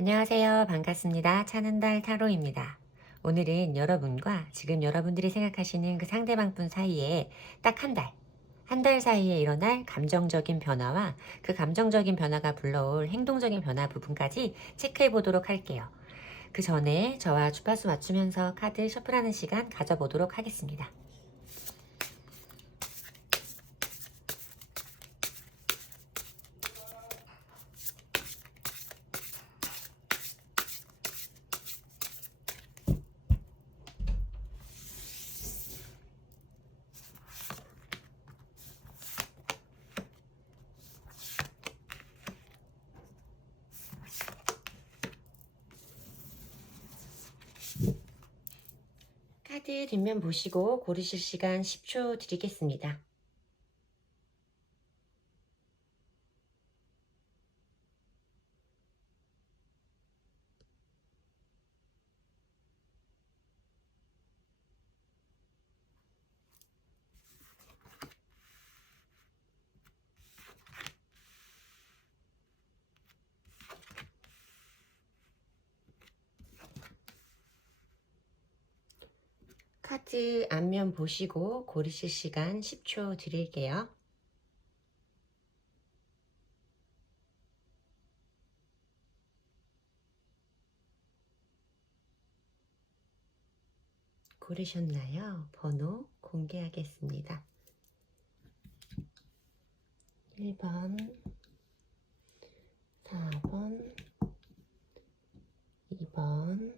안녕하세요. 반갑습니다. 찬은달 타로입니다. 오늘은 여러분과 지금 여러분들이 생각하시는 그 상대방 분 사이에 딱 한 달 사이에 일어날 감정적인 변화와 그 감정적인 변화가 불러올 행동적인 변화 부분까지 체크해 보도록 할게요. 그 전에 저와 주파수 맞추면서 카드 셔플하는 시간 가져보도록 하겠습니다. 카드 뒷면 보시고 고르실 시간 10초 드리겠습니다. 카드 앞면 보시고 고르실 시간 10초 드릴게요. 고르셨나요? 번호 공개하겠습니다. 1번, 4번, 2번,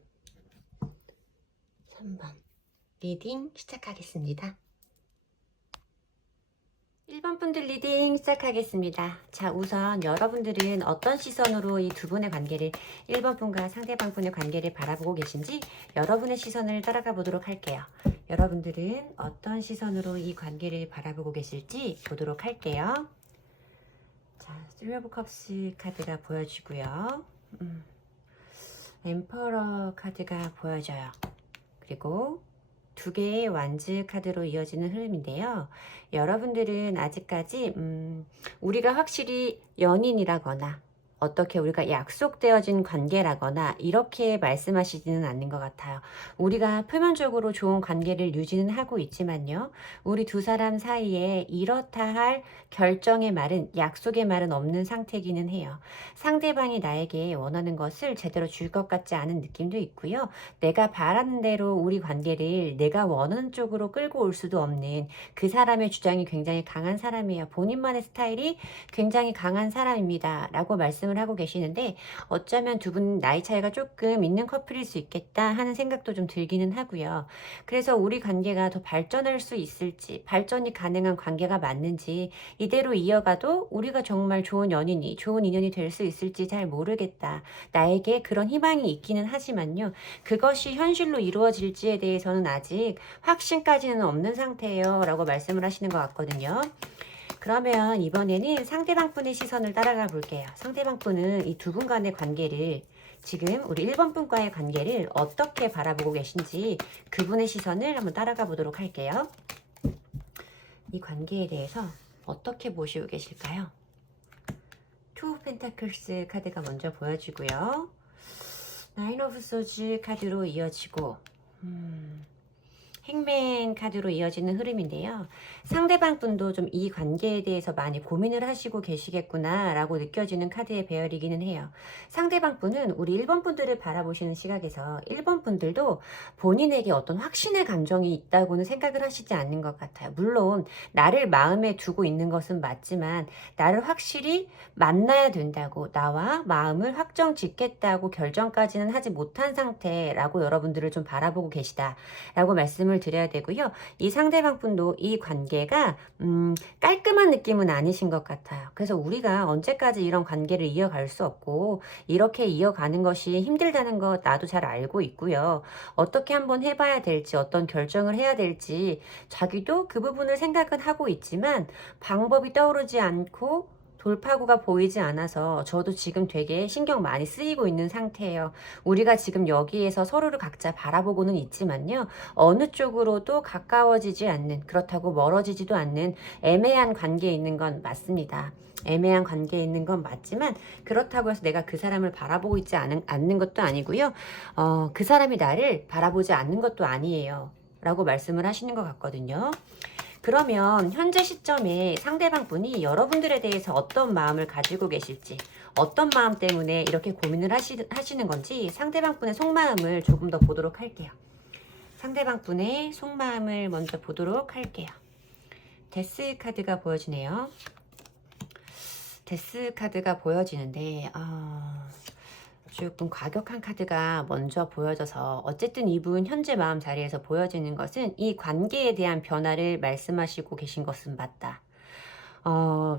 3번. 리딩 시작하겠습니다. 1번 분들 리딩 시작하겠습니다. 자, 우선 여러분들은 어떤 시선으로 이 두 분의 관계를 1번 분과 상대방 분의 관계를 바라보고 계신지 여러분의 시선을 따라가 보도록 할게요. 여러분들은 어떤 시선으로 이 관계를 바라보고 계실지 보도록 할게요. 자, 쓰리 오브 컵스 카드가 보여지고요. 엠퍼러 카드가 보여져요. 그리고 두 개의 완즈 카드로 이어지는 흐름인데요. 여러분들은 아직까지 우리가 확실히 연인이라거나 어떻게 우리가 약속되어진 관계라거나 이렇게 말씀하시지는 않는 것 같아요. 우리가 표면적으로 좋은 관계를 유지는 하고 있지만요. 우리 두 사람 사이에 이렇다 할 결정의 말은 약속의 말은 없는 상태이기는 해요. 상대방이 나에게 원하는 것을 제대로 줄 것 같지 않은 느낌도 있고요. 내가 바라는 대로 우리 관계를 내가 원하는 쪽으로 끌고 올 수도 없는 그 사람의 주장이 굉장히 강한 사람이에요. 본인만의 스타일이 굉장히 강한 사람입니다. 라고 말씀을 하고 계시는데 어쩌면 두 분 나이 차이가 조금 있는 커플일 수 있겠다 하는 생각도 좀 들기는 하고요. 그래서 우리 관계가 더 발전할 수 있을지 발전이 가능한 관계가 맞는지 이대로 이어가도 우리가 정말 좋은 연인이 좋은 인연이 될 수 있을지 잘 모르겠다. 나에게 그런 희망이 있기는 하지만요. 그것이 현실로 이루어질지에 대해서는 아직 확신까지는 없는 상태예요. 라고 말씀을 하시는 것 같거든요. 그러면 이번에는 상대방 분의 시선을 따라가 볼게요. 상대방 분은 이 두 분 간의 관계를 지금 우리 1번 분과의 관계를 어떻게 바라보고 계신지 그분의 시선을 한번 따라가 보도록 할게요. 이 관계에 대해서 어떻게 보시고 계실까요? 투 오브 펜타클스 카드가 먼저 보여지고요. 나인 오브 소즈 카드로 이어지고 행맨 카드로 이어지는 흐름인데요. 상대방 분도 좀 이 관계에 대해서 많이 고민을 하시고 계시겠구나 라고 느껴지는 카드의 배열이기는 해요. 상대방 분은 우리 1번 분들을 바라보시는 시각에서 1번 분들도 본인에게 어떤 확신의 감정이 있다고는 생각을 하시지 않는 것 같아요. 물론 나를 마음에 두고 있는 것은 맞지만 나를 확실히 만나야 된다고 나와 마음을 확정 짓겠다고 결정까지는 하지 못한 상태라고 여러분들을 좀 바라보고 계시다 라고 말씀을 드려야 되고요. 이 상대방 분도 이 관계가 깔끔한 느낌은 아니신 것 같아요. 그래서 우리가 언제까지 이런 관계를 이어갈 수 없고 이렇게 이어가는 것이 힘들다는 것 나도 잘 알고 있고요. 어떻게 한번 해봐야 될지 어떤 결정을 해야 될지 자기도 그 부분을 생각은 하고 있지만 방법이 떠오르지 않고 돌파구가 보이지 않아서 저도 지금 되게 신경 많이 쓰이고 있는 상태예요. 우리가 지금 여기에서 서로를 각자 바라보고는 있지만요. 어느 쪽으로도 가까워지지 않는, 그렇다고 멀어지지도 않는 애매한 관계에 있는 건 맞습니다. 애매한 관계에 있는 건 맞지만 그렇다고 해서 내가 그 사람을 바라보고 있지 않는 것도 아니고요. 그 사람이 나를 바라보지 않는 것도 아니에요. 라고 말씀을 하시는 것 같거든요. 그러면 현재 시점에 상대방 분이 여러분들에 대해서 어떤 마음을 가지고 계실지, 어떤 마음 때문에 이렇게 고민을 하시는 건지 상대방 분의 속마음을 조금 더 보도록 할게요. 상대방 분의 속마음을 먼저 보도록 할게요. 데스 카드가 보여지네요. 데스 카드가 보여지는데 조금 과격한 카드가 먼저 보여져서 어쨌든 이분 현재 마음 자리에서 보여지는 것은 이 관계에 대한 변화를 말씀하시고 계신 것은 맞다.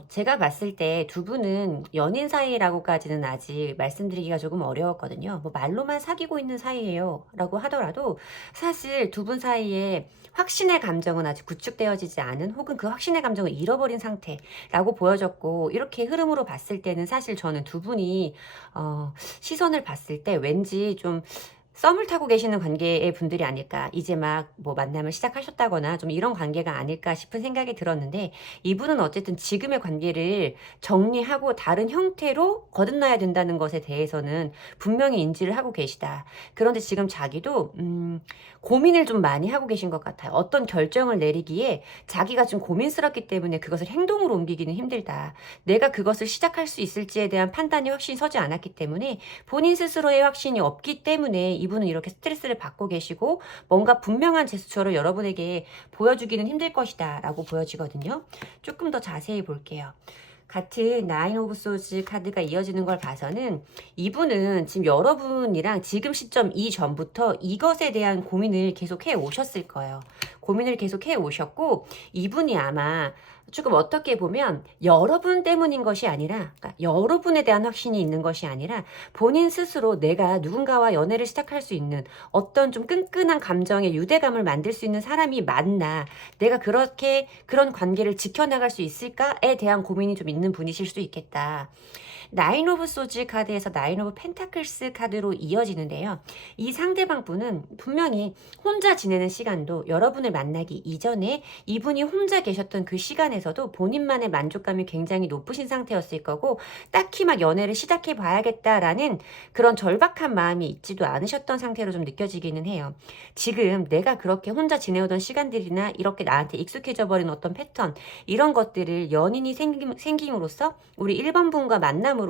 제가 봤을 때 두 분은 연인 사이라고까지는 아직 말씀드리기가 조금 어려웠거든요. 뭐 말로만 사귀고 있는 사이예요 라고 하더라도 사실 두 분 사이에 확신의 감정은 아직 구축되어지지 않은, 혹은 그 확신의 감정을 잃어버린 상태라고 보여졌고, 이렇게 흐름으로 봤을 때는 사실 저는 두 분이 시선을 봤을 때 왠지 좀 썸을 타고 계시는 관계의 분들이 아닐까, 이제 막 뭐 만남을 시작하셨다거나 좀 이런 관계가 아닐까 싶은 생각이 들었는데, 이분은 어쨌든 지금의 관계를 정리하고 다른 형태로 거듭나야 된다는 것에 대해서는 분명히 인지를 하고 계시다. 그런데 지금 자기도 고민을 좀 많이 하고 계신 것 같아요. 어떤 결정을 내리기에 자기가 좀 고민스럽기 때문에 그것을 행동으로 옮기기는 힘들다. 내가 그것을 시작할 수 있을지에 대한 판단이 확실히 서지 않았기 때문에, 본인 스스로의 확신이 없기 때문에 이분은 이렇게 스트레스를 받고 계시고 뭔가 분명한 제스처를 여러분에게 보여주기는 힘들 것이다 라고 보여지거든요. 조금 더 자세히 볼게요. 같은 나인 오브 소즈 카드가 이어지는 걸 봐서는 이분은 지금 여러분이랑 지금 시점 이전부터 이것에 대한 고민을 계속 해 오셨을 거예요. 고민을 계속 해 오셨고, 이분이 아마 조금 어떻게 보면 여러분 때문인 것이 아니라, 그러니까 여러분에 대한 확신이 있는 것이 아니라 본인 스스로 내가 누군가와 연애를 시작할 수 있는 어떤 좀 끈끈한 감정의 유대감을 만들 수 있는 사람이 맞나, 내가 그렇게 그런 관계를 지켜나갈 수 있을까에 대한 고민이 좀 있는 분이실 수 있겠다. 나인 오브 소즈 카드에서 나인 오브 펜타클스 카드로 이어지는데요. 이 상대방 분은 분명히 혼자 지내는 시간도, 여러분을 만나기 이전에 이분이 혼자 계셨던 그 시간에서도 본인만의 만족감이 굉장히 높으신 상태였을 거고, 딱히 막 연애를 시작해 봐야겠다라는 그런 절박한 마음이 있지도 않으셨던 상태로 좀 느껴지기는 해요. 지금 내가 그렇게 혼자 지내오던 시간들이나 이렇게 나한테 익숙해져 버린 어떤 패턴, 이런 것들을 연인이 생김으로써, 우리 1번 분과 만남으로써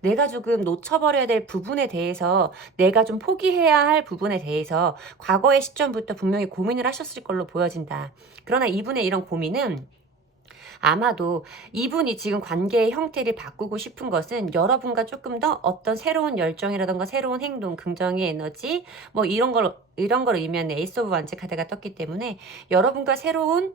내가 조금 놓쳐버려야 될 부분에 대해서, 내가 좀 포기해야 할 부분에 대해서 과거의 시점부터 분명히 고민을 하셨을 걸로 보여진다. 그러나 이분의 이런 고민은 아마도 이분이 지금 관계의 형태를 바꾸고 싶은 것은 여러분과 조금 더 어떤 새로운 열정이라던가 새로운 행동, 긍정의 에너지, 뭐 이런 걸 의미하는 에이스 오브 완즈 카드가 떴기 때문에, 여러분과 새로운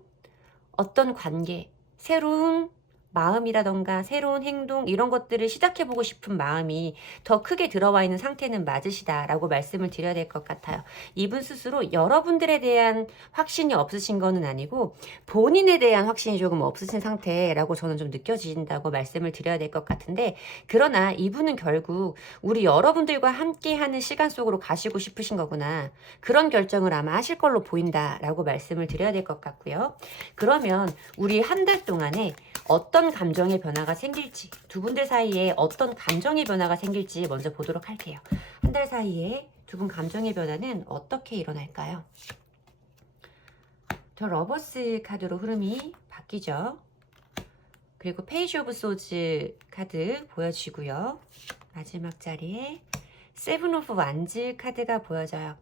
어떤 관계, 새로운 마음이라던가 새로운 행동, 이런 것들을 시작해보고 싶은 마음이 더 크게 들어와 있는 상태는 맞으시다라고 말씀을 드려야 될 것 같아요. 이분 스스로 여러분들에 대한 확신이 없으신 거는 아니고 본인에 대한 확신이 조금 없으신 상태라고 저는 좀 느껴진다고 말씀을 드려야 될 것 같은데, 그러나 이분은 결국 우리 여러분들과 함께하는 시간 속으로 가시고 싶으신 거구나, 그런 결정을 아마 하실 걸로 보인다라고 말씀을 드려야 될 것 같고요. 그러면 우리 한 달 동안에 어떤 감정의 변화가 생길지, 두 분들 사이에 어떤 감정의 변화가 생길지 먼저 보도록 할게요. 한 달 사이에 두 분 감정의 변화는 어떻게 일어날까요? 더 러버스 카드로 흐름이 바뀌죠. 그리고 페이지 오브 소즈 카드 보여지고요. 마지막 자리에 세븐 오브 완즈 카드가 보여져요.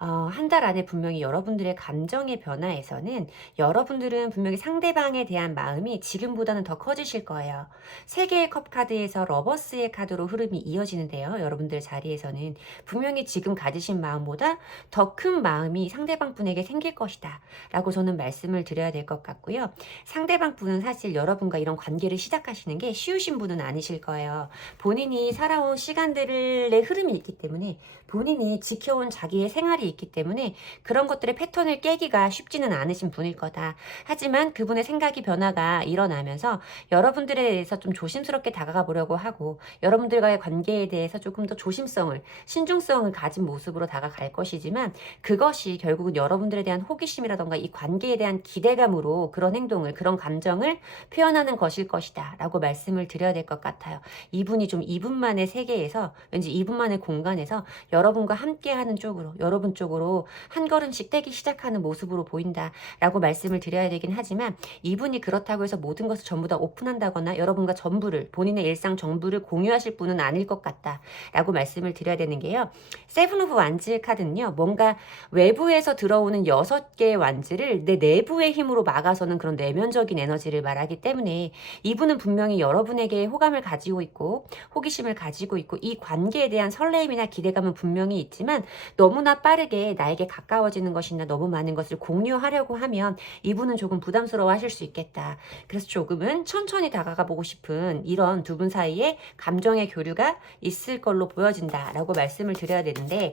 한 달 안에 분명히 여러분들의 감정의 변화에서는 여러분들은 분명히 상대방에 대한 마음이 지금보다는 더 커지실 거예요. 세 개의 컵 카드에서 러버스의 카드로 흐름이 이어지는데요. 여러분들 자리에서는 분명히 지금 가지신 마음보다 더 큰 마음이 상대방 분에게 생길 것이다 라고 저는 말씀을 드려야 될 것 같고요. 상대방 분은 사실 여러분과 이런 관계를 시작하시는 게 쉬우신 분은 아니실 거예요. 본인이 살아온 시간들의 흐름이 있기 때문에, 본인이 지켜온 자기의 생활이 생각이 있기 때문에 그런 것들의 패턴을 깨기가 쉽지는 않으신 분일 거다. 하지만 그분의 생각이 변화가 일어나면서 여러분들에 대해서 좀 조심스럽게 다가가 보려고 하고 여러분들과의 관계에 대해서 조금 더 조심성을, 신중성을 가진 모습으로 다가갈 것이지만 그것이 결국은 여러분들에 대한 호기심이라던가 이 관계에 대한 기대감으로 그런 행동을, 그런 감정을 표현하는 것일 것이다 라고 말씀을 드려야 될 것 같아요. 이분이 좀 이분만의 세계에서, 왠지 이분만의 공간에서 여러분과 함께하는 쪽으로, 여러분 쪽으로 한 걸음씩 떼기 시작하는 모습으로 보인다 라고 말씀을 드려야 되긴 하지만 이분이 그렇다고 해서 모든 것을 전부 다 오픈한다거나 여러분과 전부를, 본인의 일상 전부를 공유하실 분은 아닐 것 같다 라고 말씀을 드려야 되는 게요. 세븐 오브 완즈 카드는요, 뭔가 외부에서 들어오는 6개의 완즈를 내 내부의 힘으로 막아서는 그런 내면적인 에너지를 말하기 때문에 이분은 분명히 여러분에게 호감을 가지고 있고 호기심을 가지고 있고 이 관계에 대한 설레임이나 기대감은 분명히 있지만 너무나 빠르게 나에게 가까워지는 것이나 너무 많은 것을 공유하려고 하면 이분은 조금 부담스러워 하실 수 있겠다. 그래서 조금은 천천히 다가가 보고 싶은 이런 두 분 사이에 감정의 교류가 있을 걸로 보여진다 라고 말씀을 드려야 되는데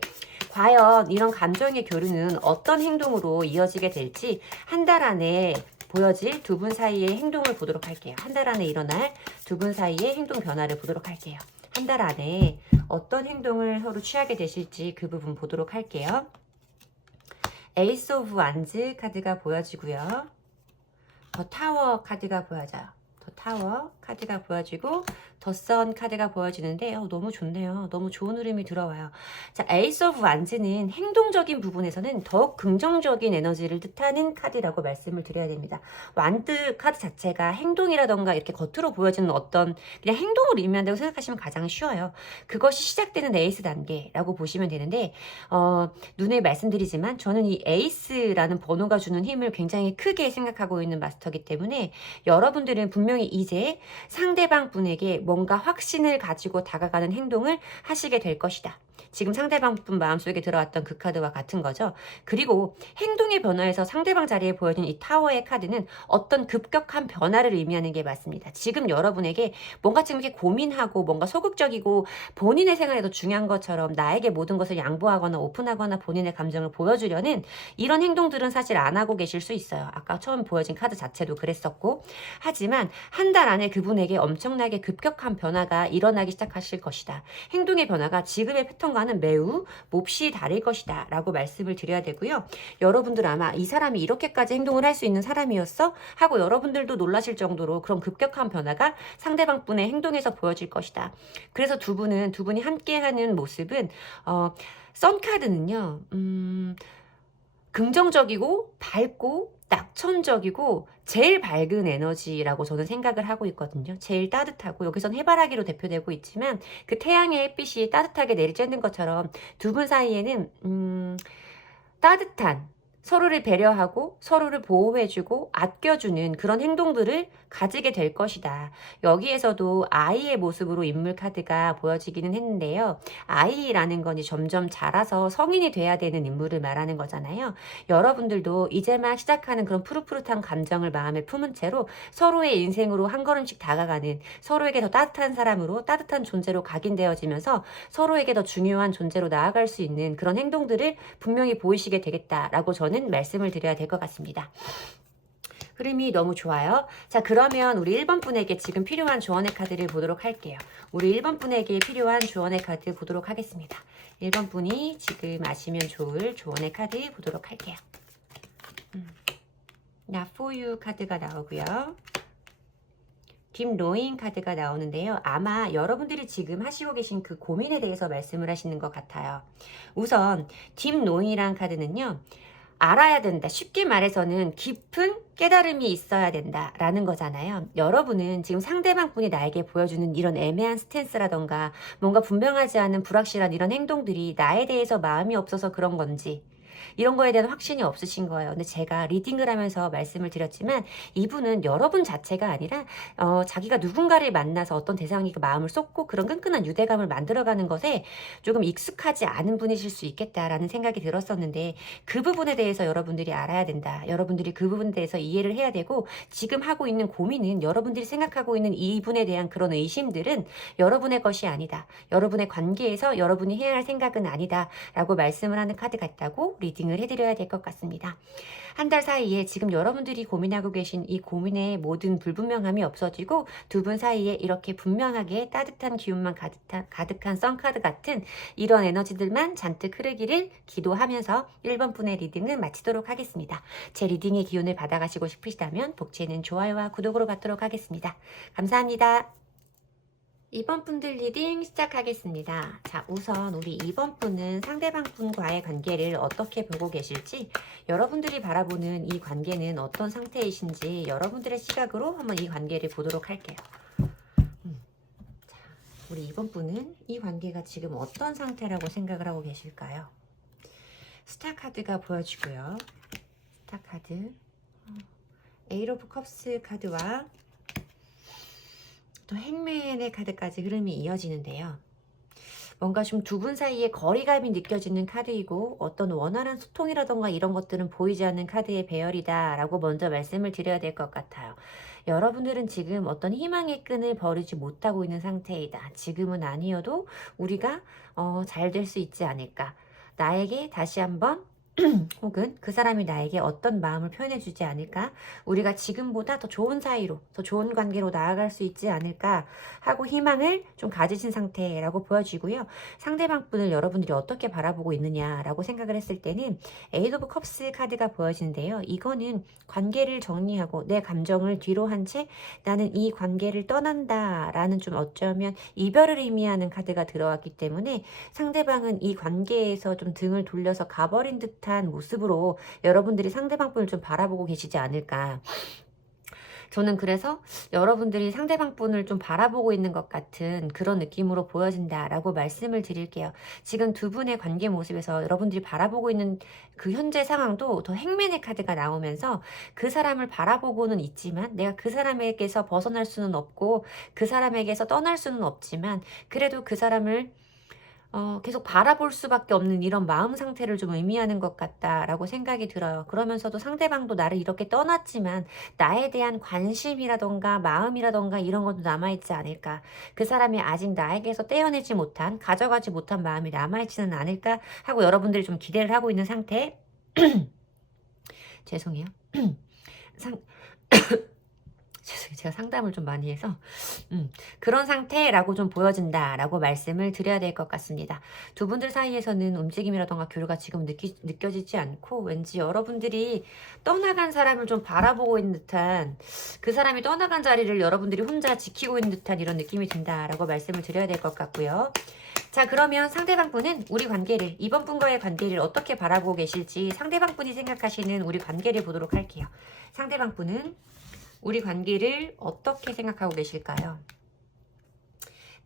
과연 이런 감정의 교류는 어떤 행동으로 이어지게 될지 한 달 안에 보여질 두 분 사이의 행동을 보도록 할게요. 한 달 안에 일어날 두 분 사이의 행동 변화를 보도록 할게요. 한 달 안에 어떤 행동을 서로 취하게 되실지 그 부분 보도록 할게요. 에이스 오브 완즈 카드가 보여지고요. 더 타워 카드가 보여져요. 더 타워 카드가 보여지고 더 선 카드가 보여지는데 너무 좋네요. 너무 좋은 흐름이 들어와요. 자, 에이스 오브 완즈는 행동적인 부분에서는 더욱 긍정적인 에너지를 뜻하는 카드라고 말씀을 드려야 됩니다. 완드 카드 자체가 행동이라던가 이렇게 겉으로 보여지는 어떤 그냥 행동을 의미한다고 생각하시면 가장 쉬워요. 그것이 시작되는 에이스 단계라고 보시면 되는데 눈에 말씀드리지만 저는 이 에이스라는 번호가 주는 힘을 굉장히 크게 생각하고 있는 마스터이기 때문에 여러분들은 분명히 이제 상대방 분에게 뭔가 확신을 가지고 다가가는 행동을 하시게 될 것이다. 지금 상대방 분 마음속에 들어왔던 그 카드와 같은 거죠. 그리고 행동의 변화에서 상대방 자리에 보여진 이 타워의 카드는 어떤 급격한 변화를 의미하는 게 맞습니다. 지금 여러분에게 뭔가 지금 이렇게 고민하고 뭔가 소극적이고 본인의 생활에도 중요한 것처럼 나에게 모든 것을 양보하거나 오픈하거나 본인의 감정을 보여주려는 이런 행동들은 사실 안 하고 계실 수 있어요. 아까 처음 보여진 카드 자체도 그랬었고 하지만 한 달 안에 그분에게 엄청나게 급격한 변화가 일어나기 시작하실 것이다. 행동의 변화가 지금의 패턴과는 매우 몹시 다를 것이다 라고 말씀을 드려야 되고요. 여러분들 아마 이 사람이 이렇게까지 행동을 할 수 있는 사람이었어? 하고 여러분들도 놀라실 정도로 그런 급격한 변화가 상대방 분의 행동에서 보여질 것이다. 그래서 두 분이 함께하는 모습은 썬카드는요. 긍정적이고 밝고 낙천적이고 제일 밝은 에너지라고 저는 생각을 하고 있거든요. 제일 따뜻하고 여기선 해바라기로 대표되고 있지만 그 태양의 햇빛이 따뜻하게 내리쬐는 것처럼 두 분 사이에는 따뜻한 서로를 배려하고 서로를 보호해주고 아껴주는 그런 행동들을 가지게 될 것이다. 여기에서도 아이의 모습으로 인물 카드가 보여지기는 했는데요. 아이라는 건 점점 자라서 성인이 돼야 되는 인물을 말하는 거잖아요. 여러분들도 이제 막 시작하는 그런 푸릇푸릇한 감정을 마음에 품은 채로 서로의 인생으로 한 걸음씩 다가가는 서로에게 더 따뜻한 사람으로 따뜻한 존재로 각인되어지면서 서로에게 더 중요한 존재로 나아갈 수 있는 그런 행동들을 분명히 보이시게 되겠다라고 저는 말씀을 드려야 될 것 같습니다. 흐름이 너무 좋아요. 자, 그러면 우리 1번 분에게 지금 필요한 조언의 카드를 보도록 할게요. 우리 1번 분에게 필요한 조언의 카드 보도록 하겠습니다. 1번 분이 지금 아시면 좋을 조언의 카드 보도록 할게요. Not for you 카드가 나오고요. 딥노잉 카드가 나오는데요. 아마 여러분들이 지금 하시고 계신 그 고민에 대해서 말씀을 하시는 것 같아요. 우선 딥노잉이란 카드는요. 알아야 된다. 쉽게 말해서는 깊은 깨달음이 있어야 된다라는 거잖아요. 여러분은 지금 상대방 분이 나에게 보여주는 이런 애매한 스탠스라던가 뭔가 분명하지 않은 불확실한 이런 행동들이 나에 대해서 마음이 없어서 그런 건지 이런 거에 대한 확신이 없으신 거예요. 근데 제가 리딩을 하면서 말씀을 드렸지만 이분은 여러분 자체가 아니라 자기가 누군가를 만나서 어떤 대상이 그 마음을 쏟고 그런 끈끈한 유대감을 만들어가는 것에 조금 익숙하지 않은 분이실 수 있겠다라는 생각이 들었었는데 그 부분에 대해서 여러분들이 알아야 된다. 여러분들이 그 부분에 대해서 이해를 해야 되고 지금 하고 있는 고민은 여러분들이 생각하고 있는 이분에 대한 그런 의심들은 여러분의 것이 아니다. 여러분의 관계에서 여러분이 해야 할 생각은 아니다. 라고 말씀을 하는 카드 같다고 리딩을 해드려야 될 것 같습니다. 한 달 사이에 지금 여러분들이 고민하고 계신 이 고민의 모든 불분명함이 없어지고 두 분 사이에 이렇게 분명하게 따뜻한 기운만 가득한 썬카드 같은 이런 에너지들만 잔뜩 흐르기를 기도하면서 1번 분의 리딩은 마치도록 하겠습니다. 제 리딩의 기운을 받아가시고 싶으시다면 복채는 좋아요와 구독으로 받도록 하겠습니다. 감사합니다. 2번 분들 리딩 시작하겠습니다. 자, 우선 우리 2번 분은 상대방 분과의 관계를 어떻게 보고 계실지, 여러분들이 바라보는 이 관계는 어떤 상태이신지 여러분들의 시각으로 한번 이 관계를 보도록 할게요. 자, 우리 2번 분은 이 관계가 지금 어떤 상태라고 생각을 하고 계실까요? 스타 카드가 보여지고요. 스타 카드, 에이트 오브 컵스 카드와 또 행맨의 카드까지 흐름이 이어지는데요. 뭔가 좀 두 분 사이에 거리감이 느껴지는 카드이고 어떤 원활한 소통이라던가 이런 것들은 보이지 않는 카드의 배열이다 라고 먼저 말씀을 드려야 될 것 같아요. 여러분들은 지금 어떤 희망의 끈을 버리지 못하고 있는 상태이다. 지금은 아니어도 우리가 잘 될 수 있지 않을까. 나에게 다시 한번 혹은 그 사람이 나에게 어떤 마음을 표현해 주지 않을까? 우리가 지금보다 더 좋은 사이로, 더 좋은 관계로 나아갈 수 있지 않을까? 하고 희망을 좀 가지신 상태라고 보여지고요. 상대방 분을 여러분들이 어떻게 바라보고 있느냐라고 생각을 했을 때는 에이트 오브 컵스 카드가 보여지는데요. 이거는 관계를 정리하고 내 감정을 뒤로 한 채 나는 이 관계를 떠난다 라는 좀 어쩌면 이별을 의미하는 카드가 들어왔기 때문에 상대방은 이 관계에서 좀 등을 돌려서 가버린 듯한 모습으로 여러분들이 상대방 분을 좀 바라보고 계시지 않을까. 저는 그래서 여러분들이 상대방 분을 좀 바라보고 있는 것 같은 그런 느낌으로 보여진다라고 말씀을 드릴게요. 지금 두 분의 관계 모습에서 여러분들이 바라보고 있는 그 현재 상황도 더 행맨의 카드가 나오면서 그 사람을 바라보고는 있지만 내가 그 사람에게서 벗어날 수는 없고 그 사람에게서 떠날 수는 없지만 그래도 그 사람을 계속 바라볼 수밖에 없는 이런 마음 상태를 좀 의미하는 것 같다라고 생각이 들어요. 그러면서도 상대방도 나를 이렇게 떠났지만 나에 대한 관심이라던가 마음이라던가 이런 것도 남아있지 않을까. 그 사람이 아직 나에게서 떼어내지 못한, 가져가지 못한 마음이 남아있지는 않을까 하고 여러분들이 좀 기대를 하고 있는 상태. 죄송해요. 제가 상담을 좀 많이 해서 그런 상태라고 좀 보여진다라고 말씀을 드려야 될 것 같습니다. 두 분들 사이에서는 움직임이라던가 교류가 지금 느껴지지 않고 왠지 여러분들이 떠나간 사람을 좀 바라보고 있는 듯한 그 사람이 떠나간 자리를 여러분들이 혼자 지키고 있는 듯한 이런 느낌이 든다라고 말씀을 드려야 될 것 같고요. 자, 그러면 상대방 분은 우리 관계를, 이번 분과의 관계를 어떻게 바라보고 계실지 상대방 분이 생각하시는 우리 관계를 보도록 할게요. 상대방 분은 우리 관계를 어떻게 생각하고 계실까요?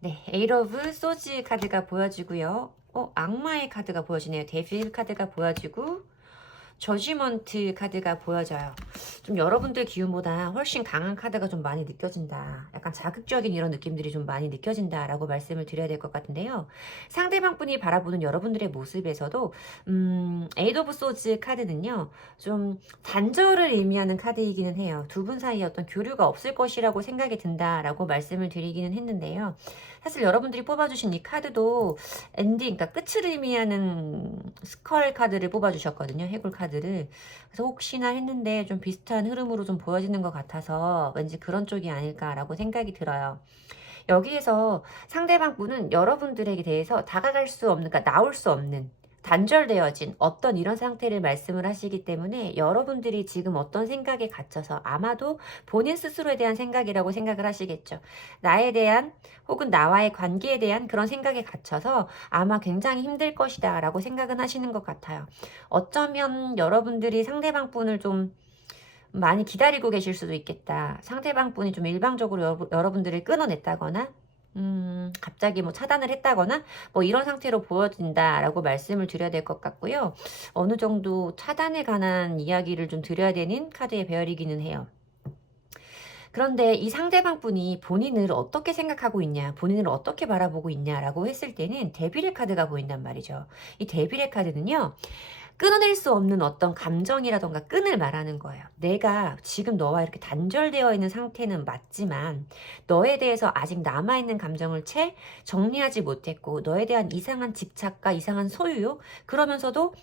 네, 에이트 오브 소즈 카드가 보여지고요. 악마의 카드가 보여지네요. 데빌 카드가 보여지고 저지먼트 카드가 보여져요. 좀 여러분들 기운보다 훨씬 강한 카드가 좀 많이 느껴진다. 약간 자극적인 이런 느낌들이 좀 많이 느껴진다라고 말씀을 드려야 될 것 같은데요. 상대방 분이 바라보는 여러분들의 모습에서도 에이트 오브 소즈 카드는요. 좀 단절을 의미하는 카드이기는 해요. 두 분 사이에 어떤 교류가 없을 것이라고 생각이 든다라고 말씀을 드리기는 했는데요. 사실 여러분들이 뽑아주신 이 카드도 엔딩, 그러니까 끝을 의미하는 스컬 카드를 뽑아주셨거든요. 해골 카드를. 그래서 혹시나 했는데 좀 비슷한 흐름으로 좀 보여지는 것 같아서 왠지 그런 쪽이 아닐까라고 생각이 들어요. 여기에서 상대방 분은 여러분들에게 대해서 다가갈 수 없는, 그러니까 나올 수 없는 단절되어진 어떤 이런 상태를 말씀을 하시기 때문에 여러분들이 지금 어떤 생각에 갇혀서 아마도 본인 스스로에 대한 생각이라고 생각을 하시겠죠. 나에 대한 혹은 나와의 관계에 대한 그런 생각에 갇혀서 아마 굉장히 힘들 것이다 라고 생각은 하시는 것 같아요. 어쩌면 여러분들이 상대방 분을 좀 많이 기다리고 계실 수도 있겠다. 상대방 분이 좀 일방적으로 여러분들을 끊어냈다거나 갑자기 뭐 차단을 했다거나 뭐 이런 상태로 보여진다라고 말씀을 드려야 될 것 같고요. 어느 정도 차단에 관한 이야기를 좀 드려야 되는 카드의 배열이기는 해요. 그런데 이 상대방 분이 본인을 어떻게 생각하고 있냐, 본인을 어떻게 바라보고 있냐라고 했을 때는 데빌의 카드가 보인단 말이죠. 이 데빌의 카드는요, 끊어낼 수 없는 어떤 감정이라던가 끈을 말하는 거예요. 내가 지금 너와 이렇게 단절되어 있는 상태는 맞지만 너에 대해서 아직 남아있는 감정을 채 정리하지 못했고 너에 대한 이상한 집착과 이상한 소유, 그러면서도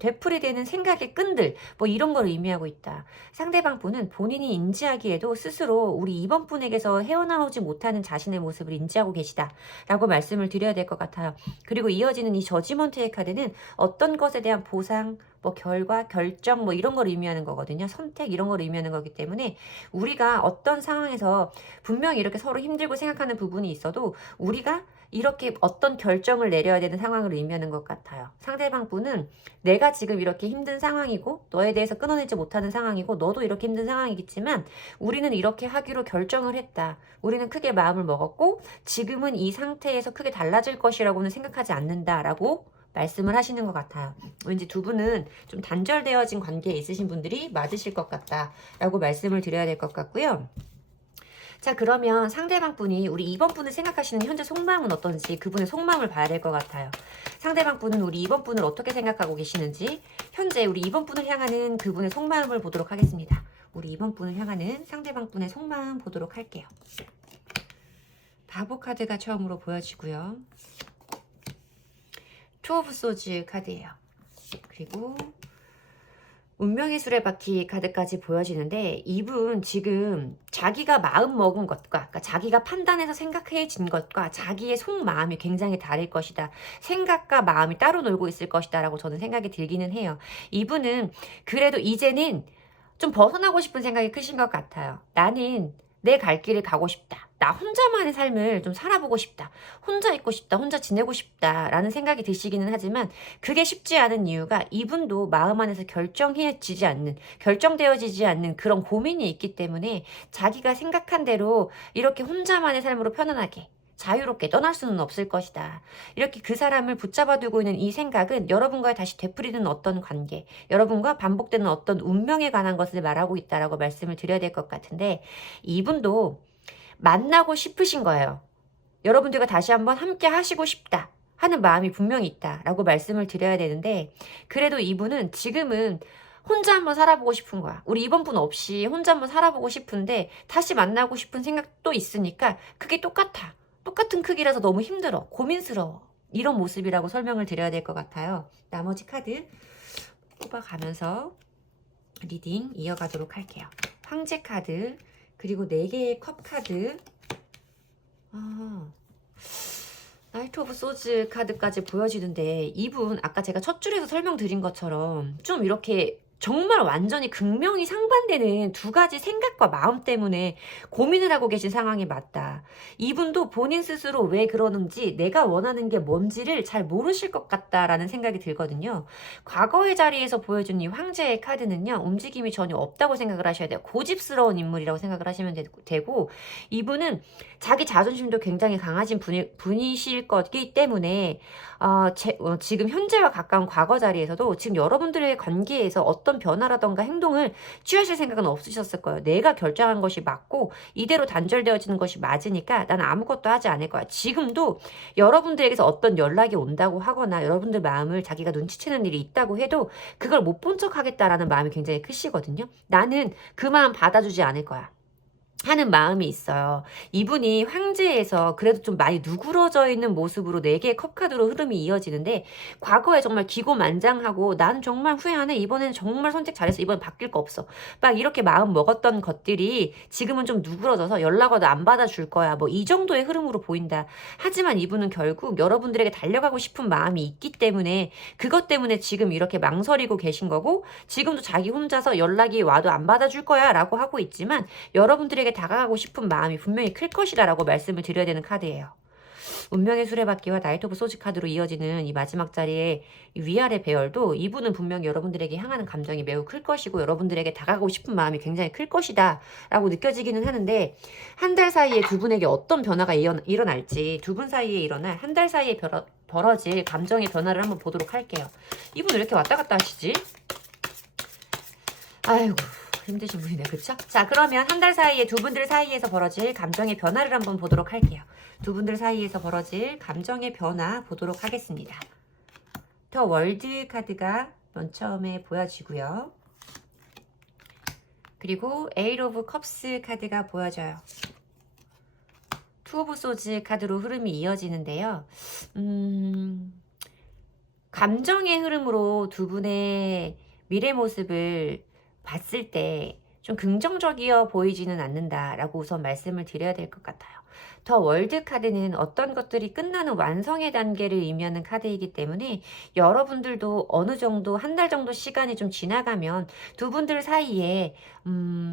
되풀이되는 생각의 끈들, 뭐 이런 걸 의미하고 있다. 상대방 분은 본인이 인지하기에도 스스로 우리 이번 분에게서 헤어나오지 못하는 자신의 모습을 인지하고 계시다 라고 말씀을 드려야 될 것 같아요. 그리고 이어지는 이 저지먼트의 카드는 어떤 것에 대한 보상, 뭐 결과, 결정 뭐 이런 걸 의미하는 거거든요. 선택 이런 걸 의미하는 거기 때문에 우리가 어떤 상황에서 분명히 이렇게 서로 힘들고 생각하는 부분이 있어도 우리가 이렇게 어떤 결정을 내려야 되는 상황을 의미하는 것 같아요. 상대방 분은 내가 지금 이렇게 힘든 상황이고 너에 대해서 끊어내지 못하는 상황이고 너도 이렇게 힘든 상황이겠지만 우리는 이렇게 하기로 결정을 했다. 우리는 크게 마음을 먹었고 지금은 이 상태에서 크게 달라질 것이라고는 생각하지 않는다라고 말씀을 하시는 것 같아요. 왠지 두 분은 좀 단절되어진 관계에 있으신 분들이 맞으실 것 같다라고 말씀을 드려야 될 것 같고요. 자, 그러면 상대방 분이 우리 2번 분을 생각하시는 현재 속마음은 어떤지 그분의 속마음을 봐야 될 것 같아요. 상대방 분은 우리 2번 분을 어떻게 생각하고 계시는지 현재 우리 2번 분을 향하는 그분의 속마음을 보도록 하겠습니다. 우리 2번 분을 향하는 상대방 분의 속마음 보도록 할게요. 바보 카드가 처음으로 보여지고요. 투 오브 소즈 카드예요. 그리고 운명의 수레바퀴 카드까지 보여지는데 이분 지금 자기가 마음 먹은 것과 그러니까 자기가 판단해서 생각해진 것과 자기의 속마음이 굉장히 다를 것이다. 생각과 마음이 따로 놀고 있을 것이다 라고 저는 생각이 들기는 해요. 이분은 그래도 이제는 좀 벗어나고 싶은 생각이 크신 것 같아요. 나는 내 갈 길을 가고 싶다. 나 혼자만의 삶을 좀 살아보고 싶다. 혼자 있고 싶다. 혼자 지내고 싶다. 라는 생각이 드시기는 하지만 그게 쉽지 않은 이유가 이분도 마음 안에서 결정되어지지 않는 그런 고민이 있기 때문에 자기가 생각한 대로 이렇게 혼자만의 삶으로 편안하게 자유롭게 떠날 수는 없을 것이다. 이렇게 그 사람을 붙잡아 두고 있는 이 생각은 여러분과 다시 되풀이는 어떤 관계, 여러분과 반복되는 어떤 운명에 관한 것을 말하고 있다라고 말씀을 드려야 될 것 같은데 이분도 만나고 싶으신 거예요. 여러분들과 다시 한번 함께 하시고 싶다 하는 마음이 분명히 있다라고 말씀을 드려야 되는데 그래도 이분은 지금은 혼자 한번 살아보고 싶은 거야. 우리 이번 분 없이 혼자 한번 살아보고 싶은데 다시 만나고 싶은 생각도 있으니까 그게 똑같아. 똑같은 크기라서 너무 힘들어. 고민스러워. 이런 모습이라고 설명을 드려야 될 것 같아요. 나머지 카드 뽑아가면서 리딩 이어가도록 할게요. 황제 카드, 그리고 4개의 컵 카드, 나이트 오브 소즈 카드까지 보여지는데 이분 아까 제가 첫 줄에서 설명드린 것처럼 좀 이렇게 정말 완전히 극명히 상반되는 두 가지 생각과 마음 때문에 고민을 하고 계신 상황이 맞다. 이분도 본인 스스로 왜 그러는지 내가 원하는 게 뭔지를 잘 모르실 것 같다라는 생각이 들거든요. 과거의 자리에서 보여준 이 황제의 카드는요. 움직임이 전혀 없다고 생각을 하셔야 돼요. 고집스러운 인물이라고 생각을 하시면 되고 이분은 자기 자존심도 굉장히 강하신 분이실 거기 때문에 지금 현재와 가까운 과거 자리에서도 지금 여러분들의 관계에서 어떤 변화라던가 행동을 취하실 생각은 없으셨을 거예요. 내가 결정한 것이 맞고 이대로 단절되어지는 것이 맞으니까 나는 아무것도 하지 않을 거야. 지금도 여러분들에게서 어떤 연락이 온다고 하거나 여러분들 마음을 자기가 눈치채는 일이 있다고 해도 그걸 못 본 척 하겠다라는 마음이 굉장히 크시거든요. 나는 그 마음 받아주지 않을 거야 하는 마음이 있어요. 이분이 황제에서 그래도 좀 많이 누그러져 있는 모습으로 4개의 컵카드로 흐름이 이어지는데 과거에 정말 기고만장하고 난 정말 후회하네. 이번에는 정말 선택 잘했어. 이번엔 바뀔 거 없어. 막 이렇게 마음 먹었던 것들이 지금은 좀 누그러져서 연락 와도 안 받아줄 거야. 뭐 이 정도의 흐름으로 보인다. 하지만 이분은 결국 여러분들에게 달려가고 싶은 마음이 있기 때문에 그것 때문에 지금 이렇게 망설이고 계신 거고 지금도 자기 혼자서 연락이 와도 안 받아줄 거야 라고 하고 있지만 여러분들에게 다가가고 싶은 마음이 분명히 클 것이다 라고 말씀을 드려야 되는 카드예요. 운명의 수레바퀴와 나이트 오브 소즈 카드로 이어지는 이 마지막 자리의 이 위아래 배열도 이분은 분명히 여러분들에게 향하는 감정이 매우 클 것이고 여러분들에게 다가가고 싶은 마음이 굉장히 클 것이다 라고 느껴지기는 하는데, 한 달 사이에 두 분에게 어떤 변화가 일어날지, 두 분 사이에 일어날 한 달 사이에 벌어질 감정의 변화를 한번 보도록 할게요. 이분 왜 이렇게 왔다 갔다 하시지? 아이고 힘드신 분이네, 그쵸? 자, 그러면 한 달 사이에 두 분들 사이에서 벌어질 감정의 변화를 한번 보도록 할게요. 두 분들 사이에서 벌어질 감정의 변화 보도록 하겠습니다. 더 월드 카드가 맨 처음에 보여지고요. 그리고 에잇 오브 컵스 카드가 보여져요. 투 오브 소즈 카드로 흐름이 이어지는데요. 감정의 흐름으로 두 분의 미래 모습을 봤을 때 좀 긍정적이어 보이지는 않는다라고 우선 말씀을 드려야 될 것 같아요. 더 월드 카드는 어떤 것들이 끝나는 완성의 단계를 의미하는 카드이기 때문에 여러분들도 어느 정도 한 달 정도 시간이 좀 지나가면 두 분들 사이에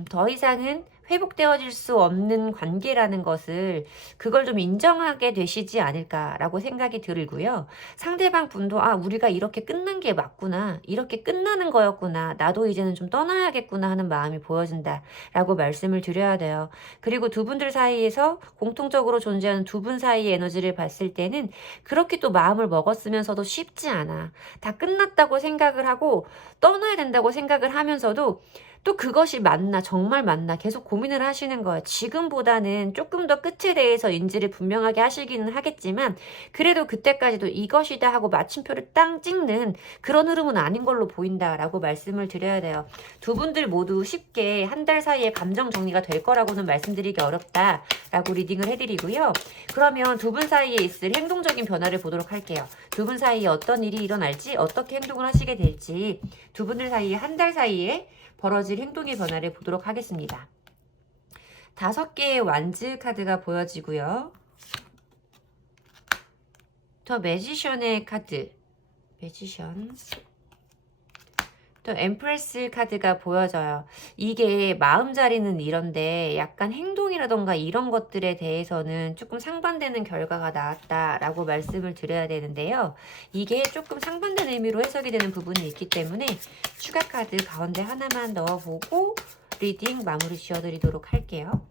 더 이상은 회복되어질 수 없는 관계라는 것을, 그걸 좀 인정하게 되시지 않을까라고 생각이 들고요. 상대방 분도 우리가 이렇게 끝난 게 맞구나, 이렇게 끝나는 거였구나, 나도 이제는 좀 떠나야겠구나 하는 마음이 보여진다라고 말씀을 드려야 돼요. 그리고 두 분들 사이에서 공통적으로 존재하는 두 분 사이의 에너지를 봤을 때는 그렇게 또 마음을 먹었으면서도 쉽지 않아. 다 끝났다고 생각을 하고 떠나야 된다고 생각을 하면서도 또 그것이 맞나, 정말 맞나 계속 고민을 하시는 거예요. 지금보다는 조금 더 끝에 대해서 인지를 분명하게 하시기는 하겠지만 그래도 그때까지도 이것이다 하고 마침표를 땅 찍는 그런 흐름은 아닌 걸로 보인다라고 말씀을 드려야 돼요. 두 분들 모두 쉽게 한 달 사이에 감정 정리가 될 거라고는 말씀드리기 어렵다라고 리딩을 해드리고요. 그러면 두 분 사이에 있을 행동적인 변화를 보도록 할게요. 두 분 사이에 어떤 일이 일어날지, 어떻게 행동을 하시게 될지, 두 분들 사이에 한 달 사이에 벌어질 행동의 변화를 보도록 하겠습니다. 5개의 완즈 카드가 보여지고요. 더 매지션의 카드, 매지션, 또 엠프레스 카드가 보여져요. 이게 마음자리는 이런데 약간 행동이라던가 이런 것들에 대해서는 조금 상반되는 결과가 나왔다라고 말씀을 드려야 되는데요. 이게 조금 상반되는 의미로 해석이 되는 부분이 있기 때문에 추가 카드 가운데 하나만 넣어보고 리딩 마무리 지어드리도록 할게요.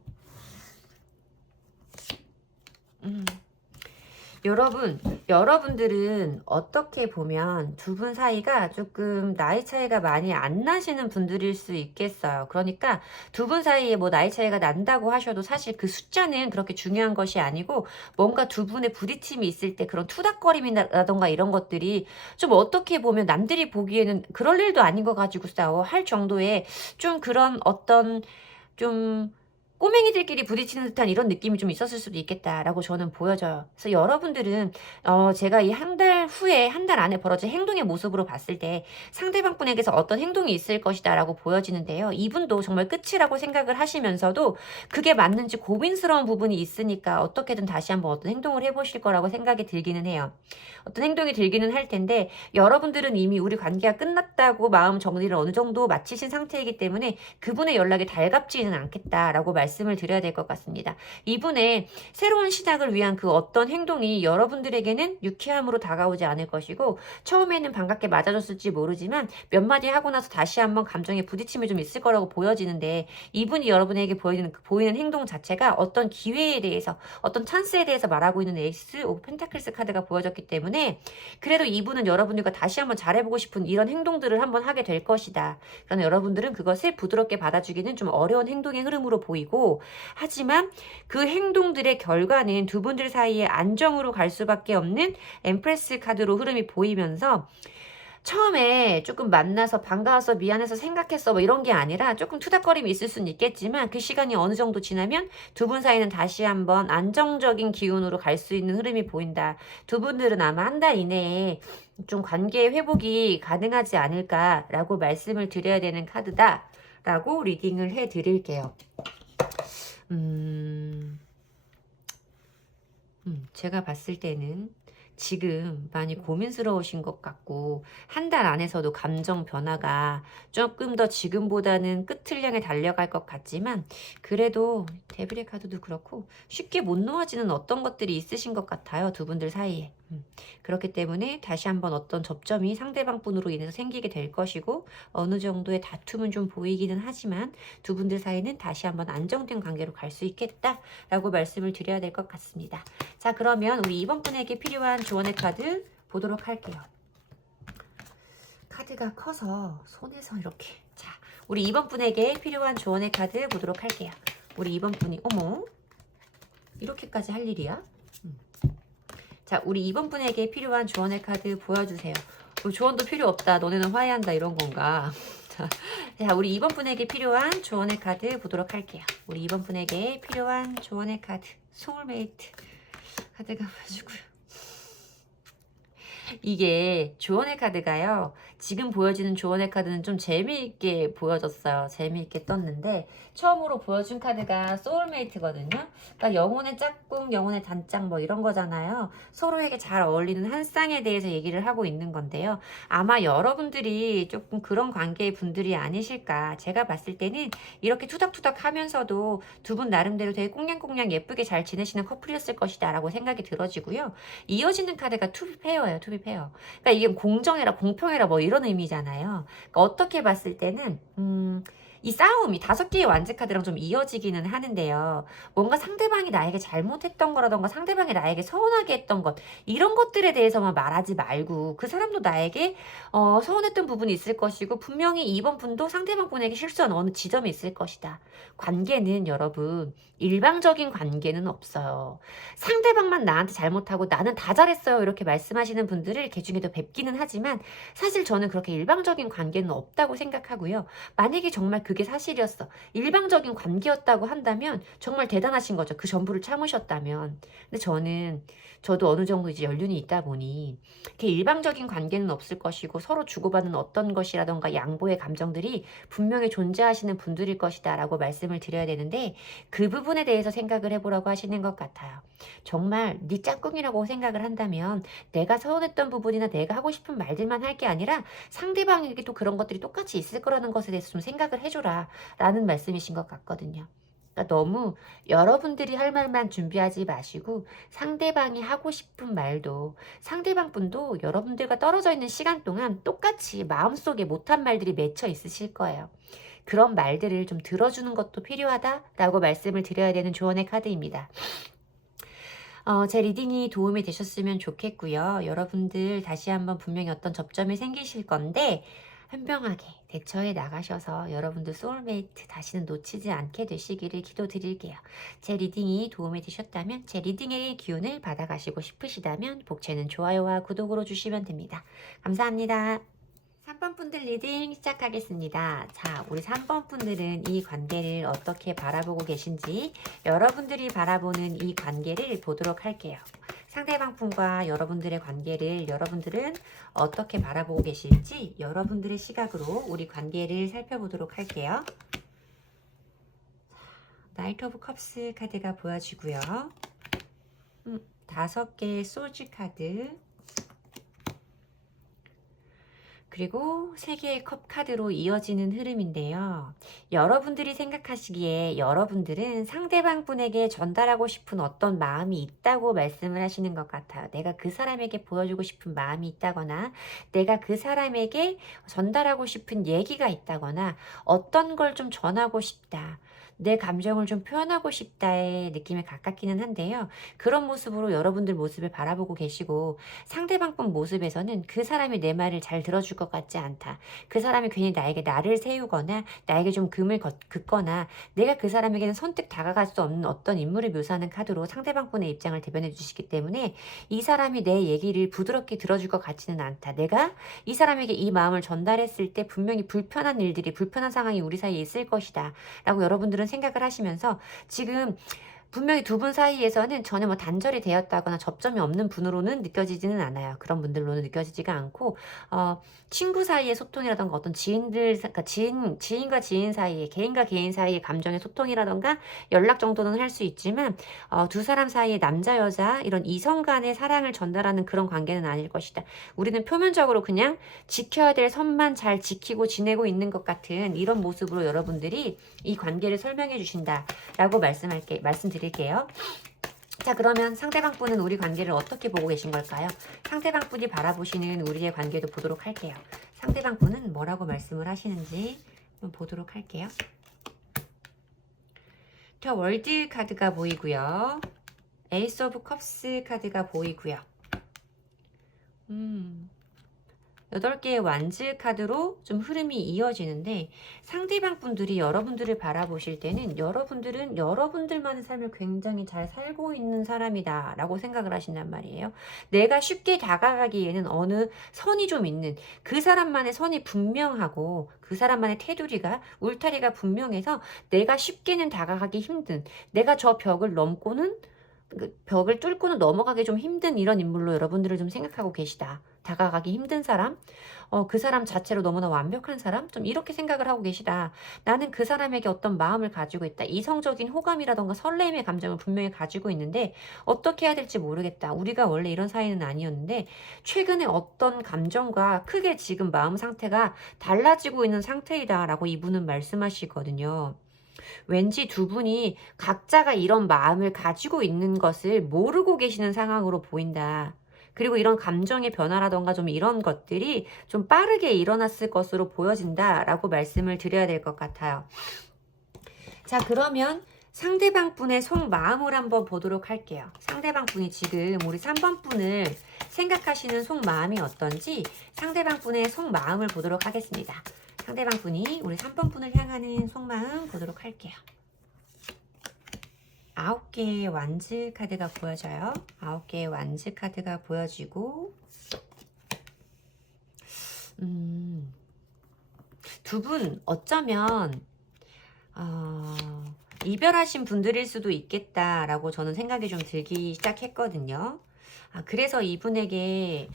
여러분들은 어떻게 보면 두 분 사이가 조금 나이 차이가 많이 안 나시는 분들일 수 있겠어요. 그러니까 두 분 사이에 뭐 나이 차이가 난다고 하셔도 사실 그 숫자는 그렇게 중요한 것이 아니고, 뭔가 두 분의 부딪힘이 있을 때 그런 투닥거림이라던가 이런 것들이 좀 어떻게 보면 남들이 보기에는 그럴 일도 아닌 거 가지고 싸워 할 정도의 좀 그런 어떤 좀 꼬맹이들끼리 부딪히는 듯한 이런 느낌이 좀 있었을 수도 있겠다라고 저는 보여져요. 그래서 여러분들은 제가 이 한 달 후에, 한 달 안에 벌어질 행동의 모습으로 봤을 때 상대방 분에게서 어떤 행동이 있을 것이다 라고 보여지는데요. 이분도 정말 끝이라고 생각을 하시면서도 그게 맞는지 고민스러운 부분이 있으니까 어떻게든 다시 한번 어떤 행동을 해보실 거라고 생각이 들기는 해요. 어떤 행동이 들기는 할 텐데, 여러분들은 이미 우리 관계가 끝났다고 마음 정리를 어느 정도 마치신 상태이기 때문에 그분의 연락이 달갑지는 않겠다라고 말씀을 드려야 될 것 같습니다. 이분의 새로운 시작을 위한 그 어떤 행동이 여러분들에게는 유쾌함으로 다가오지 않을 것이고, 처음에는 반갑게 맞아줬을지 모르지만 몇 마디 하고 나서 다시 한번 감정에 부딪힘이 좀 있을 거라고 보여지는데, 이분이 여러분에게 보이는 행동 자체가 어떤 기회에 대해서, 어떤 찬스에 대해서 말하고 있는 에이스 오브 펜타클스 카드가 보여졌기 때문에 그래도 이분은 여러분들과 다시 한번 잘해보고 싶은 이런 행동들을 한번 하게 될 것이다. 그러나 여러분들은 그것을 부드럽게 받아주기는 좀 어려운 행동의 흐름으로 보이고, 하지만 그 행동들의 결과는 두 분들 사이에 안정으로 갈 수밖에 없는 엠프레스 카드로 흐름이 보이면서, 처음에 조금 만나서 반가워서 미안해서 생각했어 뭐 이런 게 아니라 조금 투닥거림이 있을 수는 있겠지만 그 시간이 어느 정도 지나면 두 분 사이는 다시 한번 안정적인 기운으로 갈 수 있는 흐름이 보인다. 두 분들은 아마 한 달 이내에 좀 관계 회복이 가능하지 않을까라고 말씀을 드려야 되는 카드다 라고 리딩을 해 드릴게요. 제가 봤을 때는 지금 많이 고민스러우신 것 같고 한 달 안에서도 감정 변화가 조금 더 지금보다는 끝을 향해 달려갈 것 같지만 그래도 데빌의 카드도 그렇고 쉽게 못 놓아지는 어떤 것들이 있으신 것 같아요. 두 분들 사이에. 그렇기 때문에 다시 한번 어떤 접점이 상대방 분으로 인해서 생기게 될 것이고 어느 정도의 다툼은 좀 보이기는 하지만 두 분들 사이는 다시 한번 안정된 관계로 갈 수 있겠다라고 말씀을 드려야 될 것 같습니다. 자, 그러면 우리 이번 분에게 필요한 조언의 카드 보도록 할게요. 카드가 커서 손에서 이렇게. 자, 우리 이번 분에게 필요한 조언의 카드 보도록 할게요. 우리 이번 분이 어머 이렇게까지 할 일이야? 자, 우리 이번 분에게 필요한 조언의 카드 보여주세요. 조언도 필요 없다. 너네는 화해한다. 이런 건가? 자, 우리 이번 분에게 필요한 조언의 카드 보도록 할게요. 우리 이번 분에게 필요한 조언의 카드. 소울메이트 카드가 보여주고요. 이게 조언의 카드가요. 지금 보여지는 조언의 카드는 좀 재미있게 보여졌어요. 재미있게 떴는데 처음으로 보여준 카드가 소울메이트거든요. 그러니까 영혼의 짝꿍, 영혼의 단짝 뭐 이런 거잖아요. 서로에게 잘 어울리는 한 쌍에 대해서 얘기를 하고 있는 건데요. 아마 여러분들이 조금 그런 관계의 분들이 아니실까. 제가 봤을 때는 이렇게 투닥투닥 하면서도 두 분 나름대로 되게 꽁냥꽁냥 예쁘게 잘 지내시는 커플이었을 것이다 라고 생각이 들어지고요. 이어지는 카드가 투비페어예요. 투비페어. 그러니까 이게 공정해라 공평해라 뭐 이런 의미잖아요. 그러니까 어떻게 봤을 때는 이 싸움이 5개의 완즈 카드랑 좀 이어지기는 하는데요. 뭔가 상대방이 나에게 잘못했던 거라던가 상대방이 나에게 서운하게 했던 것 이런 것들에 대해서만 말하지 말고 그 사람도 나에게 서운했던 부분이 있을 것이고 분명히 이번 분도 상대방 분에게 실수한 어느 지점이 있을 것이다. 관계는 여러분 일방적인 관계는 없어요. 상대방만 나한테 잘못하고 나는 다 잘했어요 이렇게 말씀하시는 분들을 개중에도 뵙기는 하지만 사실 저는 그렇게 일방적인 관계는 없다고 생각하고요. 만약에 정말 그게 사실이었어. 일방적인 관계였다고 한다면 정말 대단하신 거죠. 그 전부를 참으셨다면. 근데 저도 어느 정도 이제 연륜이 있다 보니 이렇게 일방적인 관계는 없을 것이고 서로 주고받는 어떤 것이라던가 양보의 감정들이 분명히 존재하시는 분들일 것이다 라고 말씀을 드려야 되는데 그 부분에 대해서 생각을 해보라고 하시는 것 같아요. 정말 네 짝꿍이라고 생각을 한다면 내가 서운했던 부분이나 내가 하고 싶은 말들만 할 게 아니라 상대방에게 또 그런 것들이 똑같이 있을 거라는 것에 대해서 좀 생각을 해줘라 라는 말씀이신 것 같거든요. 그러니까 너무 여러분들이 할 말만 준비하지 마시고 상대방이 하고 싶은 말도 상대방 분도 여러분들과 떨어져 있는 시간 동안 똑같이 마음속에 못한 말들이 맺혀 있으실 거예요. 그런 말들을 좀 들어주는 것도 필요하다라고 말씀을 드려야 되는 조언의 카드입니다. 제 리딩이 도움이 되셨으면 좋겠고요. 여러분들 다시 한번 분명히 어떤 접점이 생기실 건데 현명하게 대처해 나가셔서 여러분들 소울메이트 다시는 놓치지 않게 되시기를 기도드릴게요. 제 리딩이 도움이 되셨다면 제 리딩의 기운을 받아가시고 싶으시다면 복채는 좋아요와 구독으로 주시면 됩니다. 감사합니다. 3번 분들 리딩 시작하겠습니다. 자, 우리 3번 분들은 이 관계를 어떻게 바라보고 계신지 여러분들이 바라보는 이 관계를 보도록 할게요. 상대방 분과 여러분들의 관계를 여러분들은 어떻게 바라보고 계실지 여러분들의 시각으로 우리 관계를 살펴보도록 할게요. 나이트 오브 컵스 카드가 보여지고요. 5개의 소주 카드 그리고 3개의 컵 카드로 이어지는 흐름인데요. 여러분들이 생각하시기에 여러분들은 상대방 분에게 전달하고 싶은 어떤 마음이 있다고 말씀을 하시는 것 같아요. 내가 그 사람에게 보여주고 싶은 마음이 있다거나 내가 그 사람에게 전달하고 싶은 얘기가 있다거나 어떤 걸 좀 전하고 싶다. 내 감정을 좀 표현하고 싶다의 느낌에 가깝기는 한데요. 그런 모습으로 여러분들 모습을 바라보고 계시고 상대방 분 모습에서는 그 사람이 내 말을 잘 들어줄 것 같지 않다. 그 사람이 괜히 나에게 나를 세우거나 나에게 좀 금을 긋거나 내가 그 사람에게는 선뜻 다가갈 수 없는 어떤 인물을 묘사하는 카드로 상대방 분의 입장을 대변해 주시기 때문에 이 사람이 내 얘기를 부드럽게 들어줄 것 같지는 않다. 내가 이 사람에게 이 마음을 전달했을 때 분명히 불편한 일들이 불편한 상황이 우리 사이에 있을 것이다. 라고 여러분들은 생각을 하시면서 지금 분명히 두 분 사이에서는 전혀 뭐 단절이 되었다거나 접점이 없는 분으로는 느껴지지는 않아요. 그런 분들로는 느껴지지가 않고, 친구 사이의 소통이라던가 어떤 그러니까 지인과 지인 사이에, 개인과 개인 사이의 감정의 소통이라던가 연락 정도는 할 수 있지만, 두 사람 사이에 남자, 여자, 이런 이성 간의 사랑을 전달하는 그런 관계는 아닐 것이다. 우리는 표면적으로 그냥 지켜야 될 선만 잘 지키고 지내고 있는 것 같은 이런 모습으로 여러분들이 이 관계를 설명해 주신다라고 말씀드릴게요. 자, 그러면 상대방 분은 우리 관계를 어떻게 보고 계신 걸까요? 상대방 분이 바라보시는 우리의 관계도 보도록 할게요. 상대방 분은 뭐라고 말씀을 하시는지 한번 보도록 할게요. 저 월드 카드가 보이고요. 에이스 오브 컵스 카드가 보이고요. 8개의 완즈 카드로 좀 흐름이 이어지는데, 상대방 분들이 여러분들을 바라보실 때는 여러분들은 여러분들만의 삶을 굉장히 잘 살고 있는 사람이다 라고 생각을 하신단 말이에요. 내가 쉽게 다가가기에는 어느 선이 좀 있는, 그 사람만의 선이 분명하고 그 사람만의 테두리가 울타리가 분명해서 내가 쉽게는 다가가기 힘든, 내가 저 벽을 넘고는 그 벽을 뚫고는 넘어가기 좀 힘든 이런 인물로 여러분들을 좀 생각하고 계시다. 다가가기 힘든 사람, 그 사람 자체로 너무나 완벽한 사람, 좀 이렇게 생각을 하고 계시다. 나는 그 사람에게 어떤 마음을 가지고 있다. 이성적인 호감이라던가 설렘의 감정을 분명히 가지고 있는데 어떻게 해야 될지 모르겠다. 우리가 원래 이런 사이는 아니었는데 최근에 어떤 감정과 크게 지금 마음 상태가 달라지고 있는 상태이다라고 이분은 말씀하시거든요. 왠지 두 분이 각자가 이런 마음을 가지고 있는 것을 모르고 계시는 상황으로 보인다. 그리고 이런 감정의 변화라던가 좀 이런 것들이 좀 빠르게 일어났을 것으로 보여진다라고 말씀을 드려야 될 것 같아요. 자, 그러면 상대방 분의 속마음을 한번 보도록 할게요. 상대방 분이 지금 우리 3번 분을 생각하시는 속마음이 어떤지 상대방 분의 속마음을 보도록 하겠습니다. 상대방 분이 우리 3번 분을 향하는 속마음 보도록 할게요. 9개의 완즈 카드가 보여져요. 9개의 완즈 카드가 보여지고, 두 분 어쩌면 이별하신 분들일 수도 있겠다라고 저는 생각이 좀 들기 시작했거든요. 그래서 이분에게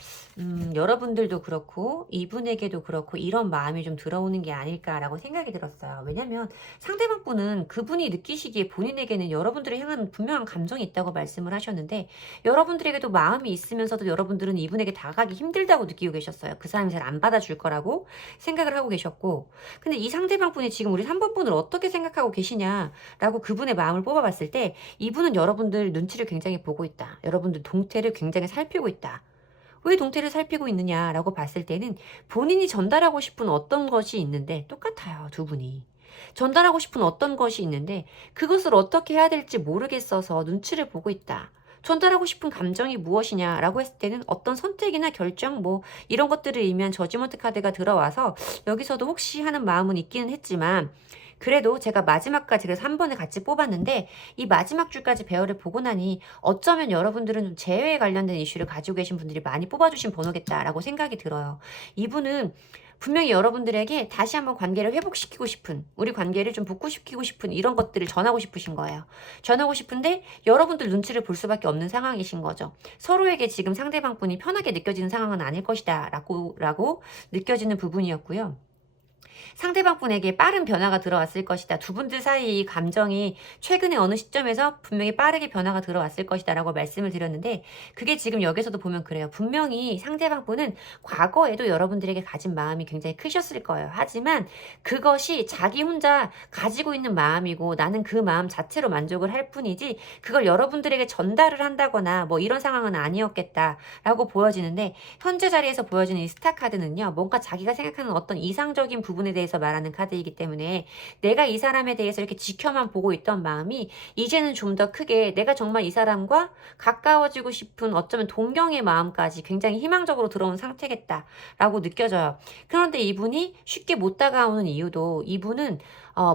여러분들도 그렇고 이분에게도 그렇고 이런 마음이 좀 들어오는 게 아닐까라고 생각이 들었어요. 왜냐면 상대방 분은 그분이 느끼시기에 본인에게는 여러분들을 향한 분명한 감정이 있다고 말씀을 하셨는데, 여러분들에게도 마음이 있으면서도 여러분들은 이분에게 다가가기 힘들다고 느끼고 계셨어요. 그 사람이 잘 안 받아줄 거라고 생각을 하고 계셨고, 근데 이 상대방 분이 지금 우리 3번 분을 어떻게 생각하고 계시냐라고 그분의 마음을 뽑아봤을 때, 이분은 여러분들 눈치를 굉장히 보고 있다. 여러분들 동태를 굉장히 살피고 있다. 왜 동태를 살피고 있느냐라고 봤을 때는 본인이 전달하고 싶은 어떤 것이 있는데, 똑같아요, 두 분이. 전달하고 싶은 어떤 것이 있는데 그것을 어떻게 해야 될지 모르겠어서 눈치를 보고 있다. 전달하고 싶은 감정이 무엇이냐라고 했을 때는 어떤 선택이나 결정 뭐 이런 것들을 의미한 저지먼트 카드가 들어와서 여기서도 혹시 하는 마음은 있기는 했지만, 그래도 제가 마지막까지 그래서 한 번에 같이 뽑았는데 이 마지막 줄까지 배열을 보고 나니 어쩌면 여러분들은 좀 재회에 관련된 이슈를 가지고 계신 분들이 많이 뽑아주신 번호겠다라고 생각이 들어요. 이분은 분명히 여러분들에게 다시 한번 관계를 회복시키고 싶은, 우리 관계를 좀 복구시키고 싶은 이런 것들을 전하고 싶으신 거예요. 전하고 싶은데 여러분들 눈치를 볼 수밖에 없는 상황이신 거죠. 서로에게 지금 상대방 분이 편하게 느껴지는 상황은 아닐 것이다 라고 느껴지는 부분이었고요. 상대방 분에게 빠른 변화가 들어왔을 것이다. 두 분들 사이 감정이 최근에 어느 시점에서 분명히 빠르게 변화가 들어왔을 것이다 라고 말씀을 드렸는데, 그게 지금 여기서도 보면 그래요. 분명히 상대방 분은 과거에도 여러분들에게 가진 마음이 굉장히 크셨을 거예요. 하지만 그것이 자기 혼자 가지고 있는 마음이고 나는 그 마음 자체로 만족을 할 뿐이지 그걸 여러분들에게 전달을 한다거나 뭐 이런 상황은 아니었겠다라고 보여지는데, 현재 자리에서 보여지는 이 스타 카드는요, 뭔가 자기가 생각하는 어떤 이상적인 부분에 대해서 말하는 카드이기 때문에 내가 이 사람에 대해서 이렇게 지켜만 보고 있던 마음이 이제는 좀 더 크게 내가 정말 이 사람과 가까워지고 싶은 어쩌면 동경의 마음까지 굉장히 희망적으로 들어온 상태겠다라고 느껴져요. 그런데 이분이 쉽게 못 다가오는 이유도, 이분은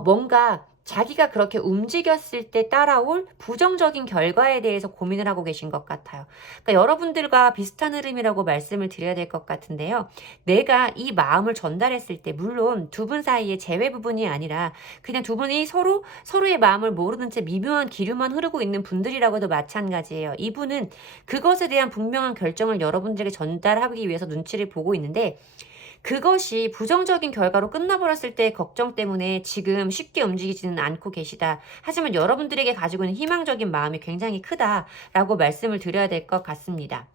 뭔가 자기가 그렇게 움직였을 때 따라올 부정적인 결과에 대해서 고민을 하고 계신 것 같아요. 그러니까 여러분들과 비슷한 흐름이라고 말씀을 드려야 될 것 같은데요. 내가 이 마음을 전달했을 때 물론 두 분 사이의 재회 부분이 아니라 그냥 두 분이 서로의 마음을 모르는 채 미묘한 기류만 흐르고 있는 분들이라고도 마찬가지예요. 이분은 그것에 대한 분명한 결정을 여러분들에게 전달하기 위해서 눈치를 보고 있는데 그것이 부정적인 결과로 끝나버렸을 때의 걱정 때문에 지금 쉽게 움직이지는 않고 계시다. 하지만 여러분들에게 가지고 있는 희망적인 마음이 굉장히 크다라고 말씀을 드려야 될 것 같습니다.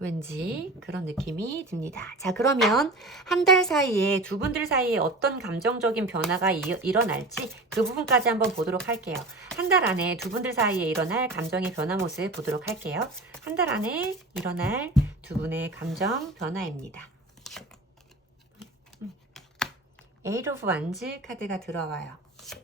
왠지 그런 느낌이 듭니다. 자, 그러면 한 달 사이에 두 분들 사이에 어떤 감정적인 변화가 일어날지 그 부분까지 한번 보도록 할게요. 한 달 안에 두 분들 사이에 일어날 감정의 변화 모습 보도록 할게요. 한 달 안에 일어날 두 분의 감정 변화입니다. 에이드 오브 완즈 카드가 들어와요.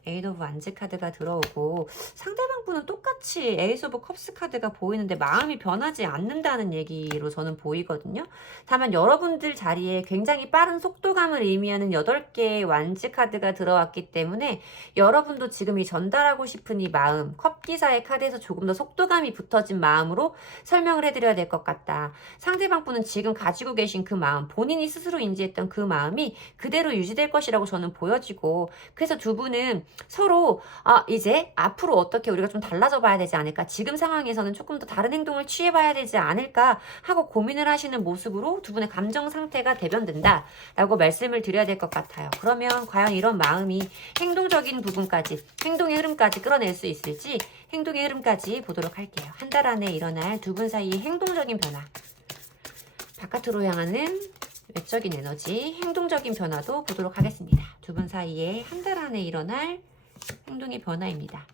에이드 오브 완즈 카드가 들어오고 상대방 분은 똑같이 에이스 오브 컵스 카드가 보이는데 마음이 변하지 않는다는 얘기로 저는 보이거든요. 다만 여러분들 자리에 굉장히 빠른 속도감을 의미하는 8개의 완즈 카드가 들어왔기 때문에 여러분도 지금 이 전달하고 싶은 이 마음, 컵기사의 카드에서 조금 더 속도감이 붙어진 마음으로 설명을 해드려야 될 것 같다. 상대방 분은 지금 가지고 계신 그 마음, 본인이 스스로 인지했던 그 마음이 그대로 유지될 것이라고 저는 보여지고 그래서 두 분은 서로 이제 앞으로 어떻게 우리가 좀 달라져 봐야 되지 않을까, 지금 상황에서는 조금 더 다른 행동을 취해 봐야 되지 않을까 하고 고민을 하시는 모습으로 두 분의 감정 상태가 대변된다 라고 말씀을 드려야 될 것 같아요. 그러면 과연 이런 마음이 행동적인 부분까지, 행동의 흐름까지 끌어낼 수 있을지 행동의 흐름까지 보도록 할게요. 한 달 안에 일어날 두 분 사이의 행동적인 변화, 바깥으로 향하는 외적인 에너지, 행동적인 변화도 보도록 하겠습니다. 두 분 사이에 한 달 안에 일어날 행동의 변화입니다.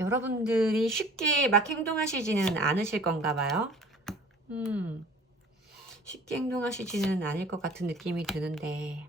여러분들이 쉽게 막 행동하시지는 않으실 건가 봐요. 쉽게 행동하시지는 않을 것 같은 느낌이 드는데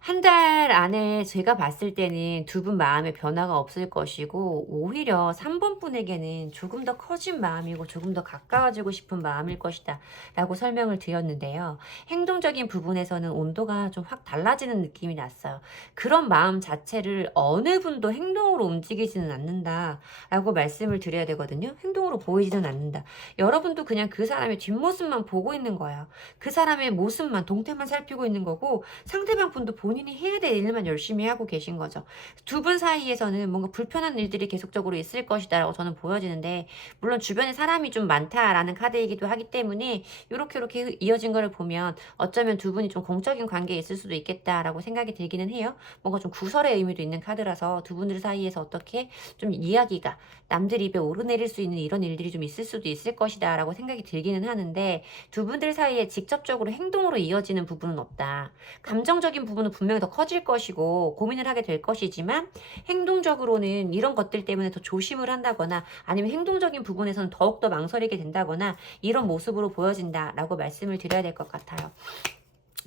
한 달 안에 제가 봤을 때는 두 분 마음에 변화가 없을 것이고 오히려 3번 분에게는 조금 더 커진 마음이고 조금 더 가까워지고 싶은 마음일 것이다 라고 설명을 드렸는데요. 행동적인 부분에서는 온도가 좀 확 달라지는 느낌이 났어요. 그런 마음 자체를 어느 분도 행동으로 움직이지는 않는다 라고 말씀을 드려야 되거든요. 행동으로 보이지는 않는다. 여러분도 그냥 그 사람의 뒷모습만 보고 있는 거예요. 그 사람의 모습만, 동태만 살피고 있는 거고 상대방 분도 본인이 해야 될 일만 열심히 하고 계신 거죠. 두 분 사이에서는 뭔가 불편한 일들이 계속적으로 있을 것이다 라고 저는 보여지는데 물론 주변에 사람이 좀 많다라는 카드이기도 하기 때문에 이렇게 이어진 거를 보면 어쩌면 두 분이 좀 공적인 관계에 있을 수도 있겠다라고 생각이 들기는 해요. 뭔가 좀 구설의 의미도 있는 카드라서 두 분들 사이에서 어떻게 좀 이야기가 남들 입에 오르내릴 수 있는 이런 일들이 좀 있을 수도 있을 것이다 라고 생각이 들기는 하는데 두 분들 사이에 직접적으로 행동으로 이어지는 부분은 없다. 감정적인 부분은 분명히 더 커질 것이고 고민을 하게 될 것이지만 행동적으로는 이런 것들 때문에 더 조심을 한다거나 아니면 행동적인 부분에서는 더욱더 망설이게 된다거나 이런 모습으로 보여진다라고 말씀을 드려야 될 것 같아요.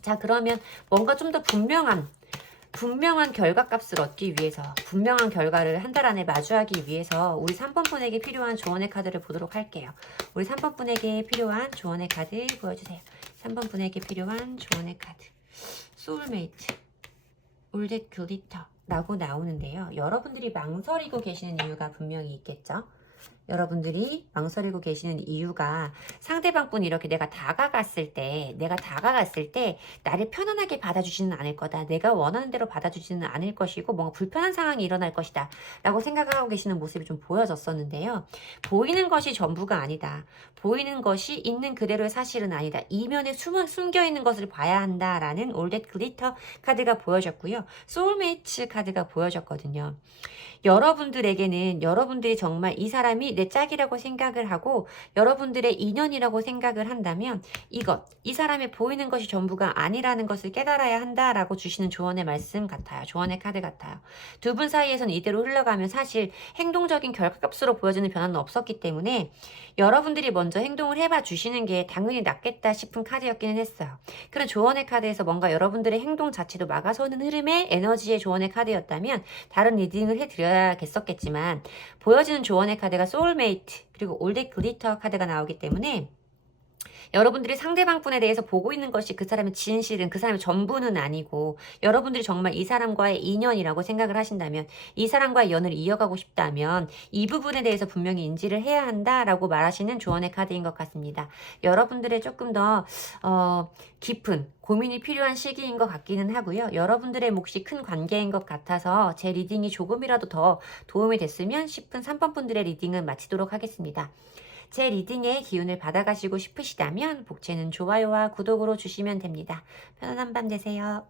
자, 그러면 뭔가 좀 더 분명한 결과값을 얻기 위해서, 분명한 결과를 한 달 안에 마주하기 위해서 우리 3번 분에게 필요한 조언의 카드를 보도록 할게요. 우리 3번 분에게 필요한 조언의 카드 보여주세요. 3번 분에게 필요한 조언의 카드. 소울메이트, 올댓 글리터라고 나오는데요. 여러분들이 망설이고 계시는 이유가 분명히 있겠죠. 여러분들이 망설이고 계시는 이유가 상대방 분이 이렇게 내가 다가갔을 때 나를 편안하게 받아주지는 않을 거다. 내가 원하는 대로 받아주지는 않을 것이고 뭔가 불편한 상황이 일어날 것이다 라고 생각을 하고 계시는 모습이 좀 보여졌었는데요. 보이는 것이 전부가 아니다. 보이는 것이 있는 그대로의 사실은 아니다. 이면에 숨겨있는 것을 봐야 한다라는 올댓 글리터 카드가 보여졌고요. 소울메이트 카드가 보여졌거든요. 여러분들에게는 여러분들이 정말 이 사람이 내 짝이라고 생각을 하고 여러분들의 인연이라고 생각을 한다면 이 사람의 보이는 것이 전부가 아니라는 것을 깨달아야 한다라고 주시는 조언의 말씀 같아요. 조언의 카드 같아요. 두 분 사이에서는 이대로 흘러가면 사실 행동적인 결과값으로 보여지는 변화는 없었기 때문에 여러분들이 먼저 행동을 해봐 주시는 게 당연히 낫겠다 싶은 카드였기는 했어요. 그런 조언의 카드에서 뭔가 여러분들의 행동 자체도 막아서는 흐름의 에너지의 조언의 카드였다면 다른 리딩을 해드려야겠었겠지만 보여지는 조언의 카드가 소울메이트 그리고 올댓 글리터 카드가 나오기 때문에 여러분들이 상대방 분에 대해서 보고 있는 것이 그 사람의 진실은 그 사람의 전부는 아니고 여러분들이 정말 이 사람과의 인연이라고 생각을 하신다면 이 사람과의 연을 이어가고 싶다면 이 부분에 대해서 분명히 인지를 해야 한다라고 말하시는 조언의 카드인 것 같습니다. 여러분들의 조금 더 깊은 고민이 필요한 시기인 것 같기는 하고요. 여러분들의 몫이 큰 관계인 것 같아서 제 리딩이 조금이라도 더 도움이 됐으면 싶은 3번 분들의 리딩은 마치도록 하겠습니다. 제 리딩의 기운을 받아가시고 싶으시다면 복채는 좋아요와 구독으로 주시면 됩니다. 편안한 밤 되세요.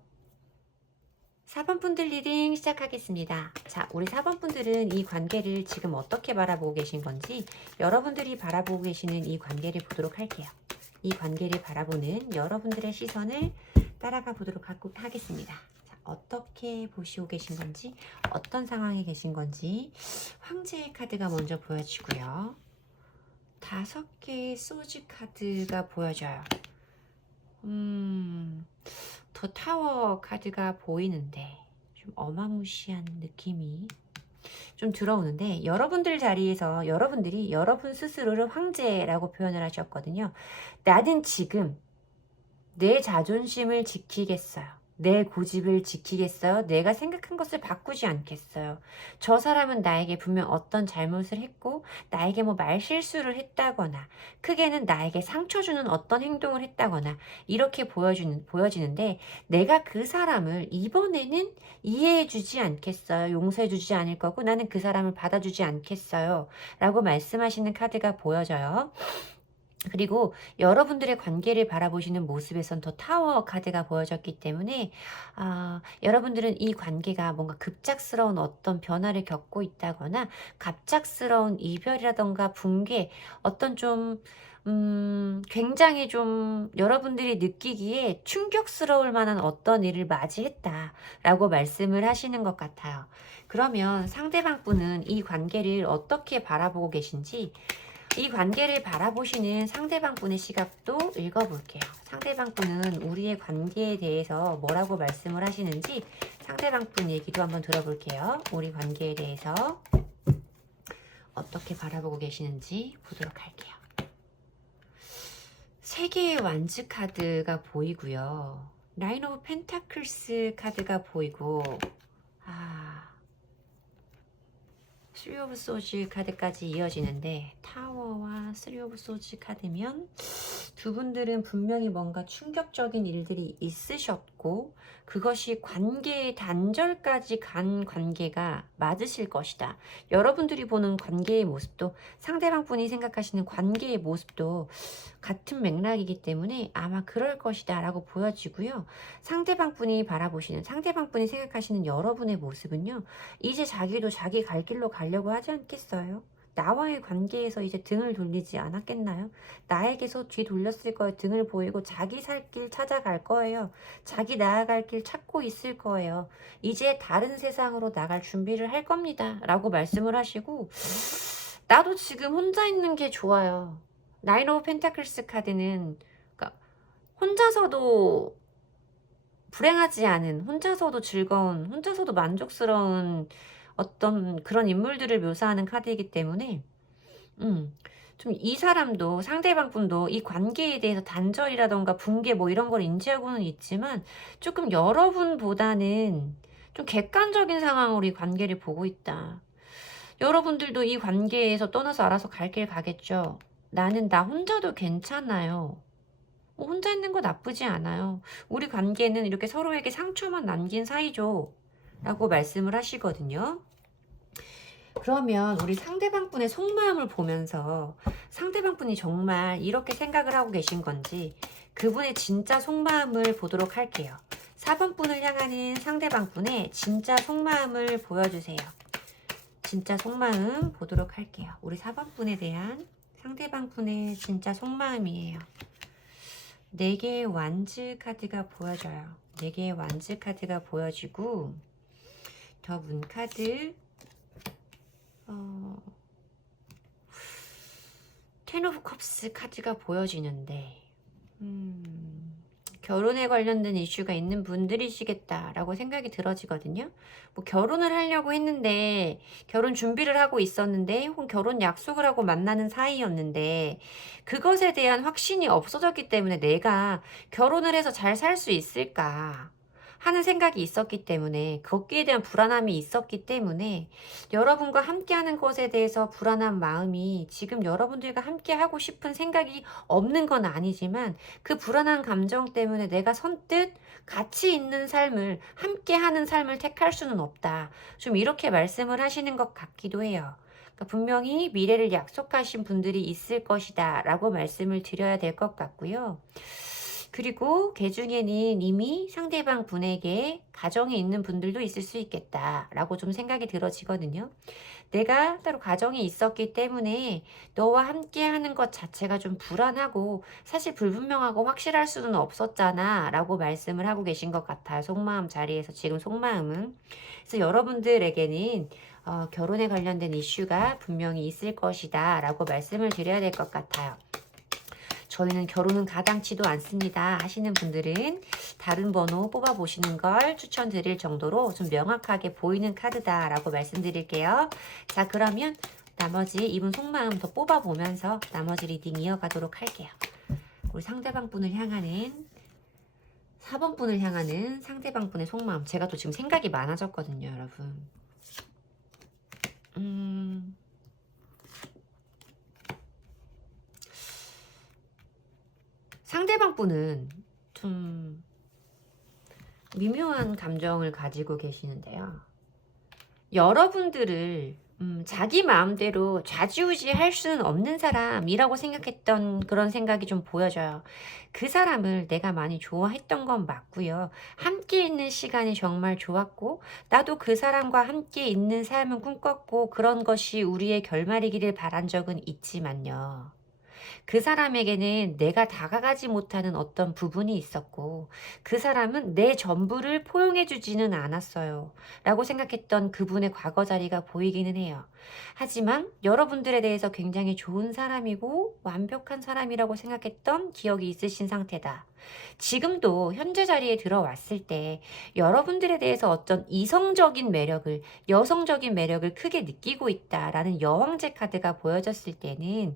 4번 분들 리딩 시작하겠습니다. 자, 우리 4번 분들은 이 관계를 지금 어떻게 바라보고 계신 건지 여러분들이 바라보고 계시는 이 관계를 보도록 할게요. 이 관계를 바라보는 여러분들의 시선을 따라가 보도록 하겠습니다. 자, 어떻게 보시고 계신 건지, 어떤 상황에 계신 건지 황제의 카드가 먼저 보여지고요. 5개의 소지 카드가 보여져요. 더 타워 카드가 보이는데 좀 어마무시한 느낌이 좀 들어오는데 여러분들 자리에서 여러분들이 여러분 스스로를 황제라고 표현을 하셨거든요. 나는 지금 내 자존심을 지키겠어요. 내 고집을 지키겠어요. 내가 생각한 것을 바꾸지 않겠어요. 저 사람은 나에게 분명 어떤 잘못을 했고 나에게 뭐 말실수를 했다거나 크게는 나에게 상처 주는 어떤 행동을 했다거나 이렇게 보여지는데 내가 그 사람을 이번에는 이해해 주지 않겠어요. 용서해 주지 않을 거고 나는 그 사람을 받아주지 않겠어요. 라고 말씀하시는 카드가 보여져요. 그리고 여러분들의 관계를 바라보시는 모습에선 더 타워 카드가 보여졌기 때문에 여러분들은 이 관계가 뭔가 급작스러운 어떤 변화를 겪고 있다거나 갑작스러운 이별이라던가 붕괴 어떤 좀 굉장히 좀 여러분들이 느끼기에 충격스러울 만한 어떤 일을 맞이했다라고 말씀을 하시는 것 같아요. 그러면 상대방 분은 이 관계를 어떻게 바라보고 계신지 이 관계를 바라보시는 상대방 분의 시각도 읽어볼게요. 상대방 분은 우리의 관계에 대해서 뭐라고 말씀을 하시는지 상대방 분 얘기도 한번 들어볼게요. 우리 관계에 대해서 어떻게 바라보고 계시는지 보도록 할게요. 3개의 완즈 카드가 보이고요. 나인 오브 펜타클스 카드가 보이고 쓰리 오브 소지 카드까지 이어지는데 타워와 쓰리 오브 소지 카드면 두 분들은 분명히 뭔가 충격적인 일들이 있으셨고 그것이 관계의 단절까지 간 관계가 맞으실 것이다. 여러분들이 보는 관계의 모습도 상대방 분이 생각하시는 관계의 모습도 같은 맥락이기 때문에 아마 그럴 것이다 라고 보여지고요. 상대방 분이 바라보시는 상대방 분이 생각하시는 여러분의 모습은요. 이제 자기도 자기 갈 길로 가려고 하지 않겠어요? 나와의 관계에서 이제 등을 돌리지 않았겠나요? 나에게서 뒤 돌렸을 거예요. 등을 보이고 자기 살 길 찾아갈 거예요. 자기 나아갈 길 찾고 있을 거예요. 이제 다른 세상으로 나갈 준비를 할 겁니다. 라고 말씀을 하시고 나도 지금 혼자 있는 게 좋아요. 나인 오브 펜타클스 카드는 그러니까 혼자서도 불행하지 않은, 혼자서도 즐거운, 혼자서도 만족스러운 어떤 그런 인물들을 묘사하는 카드이기 때문에 좀 이 사람도 상대방 분도 이 관계에 대해서 단절이라던가 붕괴 뭐 이런 걸 인지하고는 있지만 조금 여러분보다는 좀 객관적인 상황으로 이 관계를 보고 있다. 여러분들도 이 관계에서 떠나서 알아서 갈 길 가겠죠. 나는 나 혼자도 괜찮아요. 혼자 있는 거 나쁘지 않아요. 우리 관계는 이렇게 서로에게 상처만 남긴 사이죠. 라고 말씀을 하시거든요. 그러면 우리 상대방 분의 속마음을 보면서 상대방 분이 정말 이렇게 생각을 하고 계신 건지 그분의 진짜 속마음을 보도록 할게요. 4번 분을 향하는 상대방 분의 진짜 속마음을 보여주세요. 진짜 속마음 보도록 할게요. 우리 4번 분에 대한 상대방 분의 진짜 속마음이에요. 4개의 완즈 카드가 보여져요. 4개의 완즈 카드가 보여지고 더 문 카드 텐 오브 컵스 카드가 보여지는데 결혼에 관련된 이슈가 있는 분들이시겠다라고 생각이 들어지거든요. 뭐 결혼을 하려고 했는데 결혼 준비를 하고 있었는데 혹은 결혼 약속을 하고 만나는 사이였는데 그것에 대한 확신이 없어졌기 때문에 내가 결혼을 해서 잘 살 수 있을까 하는 생각이 있었기 때문에 거기에 대한 불안함이 있었기 때문에 여러분과 함께하는 것에 대해서 불안한 마음이 지금 여러분들과 함께하고 싶은 생각이 없는 건 아니지만 그 불안한 감정 때문에 내가 선뜻 가치 있는 삶을 함께하는 삶을 택할 수는 없다. 좀 이렇게 말씀을 하시는 것 같기도 해요. 그러니까 분명히 미래를 약속하신 분들이 있을 것이다 라고 말씀을 드려야 될 것 같고요. 그리고 개 중에는 이미 상대방 분에게 가정이 있는 분들도 있을 수 있겠다라고 좀 생각이 들어지거든요. 내가 따로 가정이 있었기 때문에 너와 함께 하는 것 자체가 좀 불안하고 사실 불분명하고 확실할 수는 없었잖아 라고 말씀을 하고 계신 것 같아요. 속마음 자리에서 지금 속마음은. 그래서 여러분들에게는 결혼에 관련된 이슈가 분명히 있을 것이다 라고 말씀을 드려야 될 것 같아요. 저희는 결혼은 가당치도 않습니다 하시는 분들은 다른 번호 뽑아보시는 걸 추천드릴 정도로 좀 명확하게 보이는 카드다라고 말씀드릴게요. 자, 그러면 나머지 이분 속마음 더 뽑아보면서 나머지 리딩 이어가도록 할게요. 우리 상대방 분을 향하는 4번 분을 향하는 상대방 분의 속마음. 제가 또 지금 생각이 많아졌거든요, 여러분. 상대방 분은 좀 미묘한 감정을 가지고 계시는데요. 여러분들을 자기 마음대로 좌지우지 할 수는 없는 사람이라고 생각했던 그런 생각이 좀 보여져요. 그 사람을 내가 많이 좋아했던 건 맞고요. 함께 있는 시간이 정말 좋았고 나도 그 사람과 함께 있는 삶을 꿈꿨고 그런 것이 우리의 결말이기를 바란 적은 있지만요. 그 사람에게는 내가 다가가지 못하는 어떤 부분이 있었고 그 사람은 내 전부를 포용해 주지는 않았어요 라고 생각했던 그분의 과거 자리가 보이기는 해요. 하지만 여러분들에 대해서 굉장히 좋은 사람이고 완벽한 사람이라고 생각했던 기억이 있으신 상태다. 지금도 현재 자리에 들어왔을 때 여러분들에 대해서 어떤 이성적인 매력을 여성적인 매력을 크게 느끼고 있다라는 여왕제 카드가 보여졌을 때는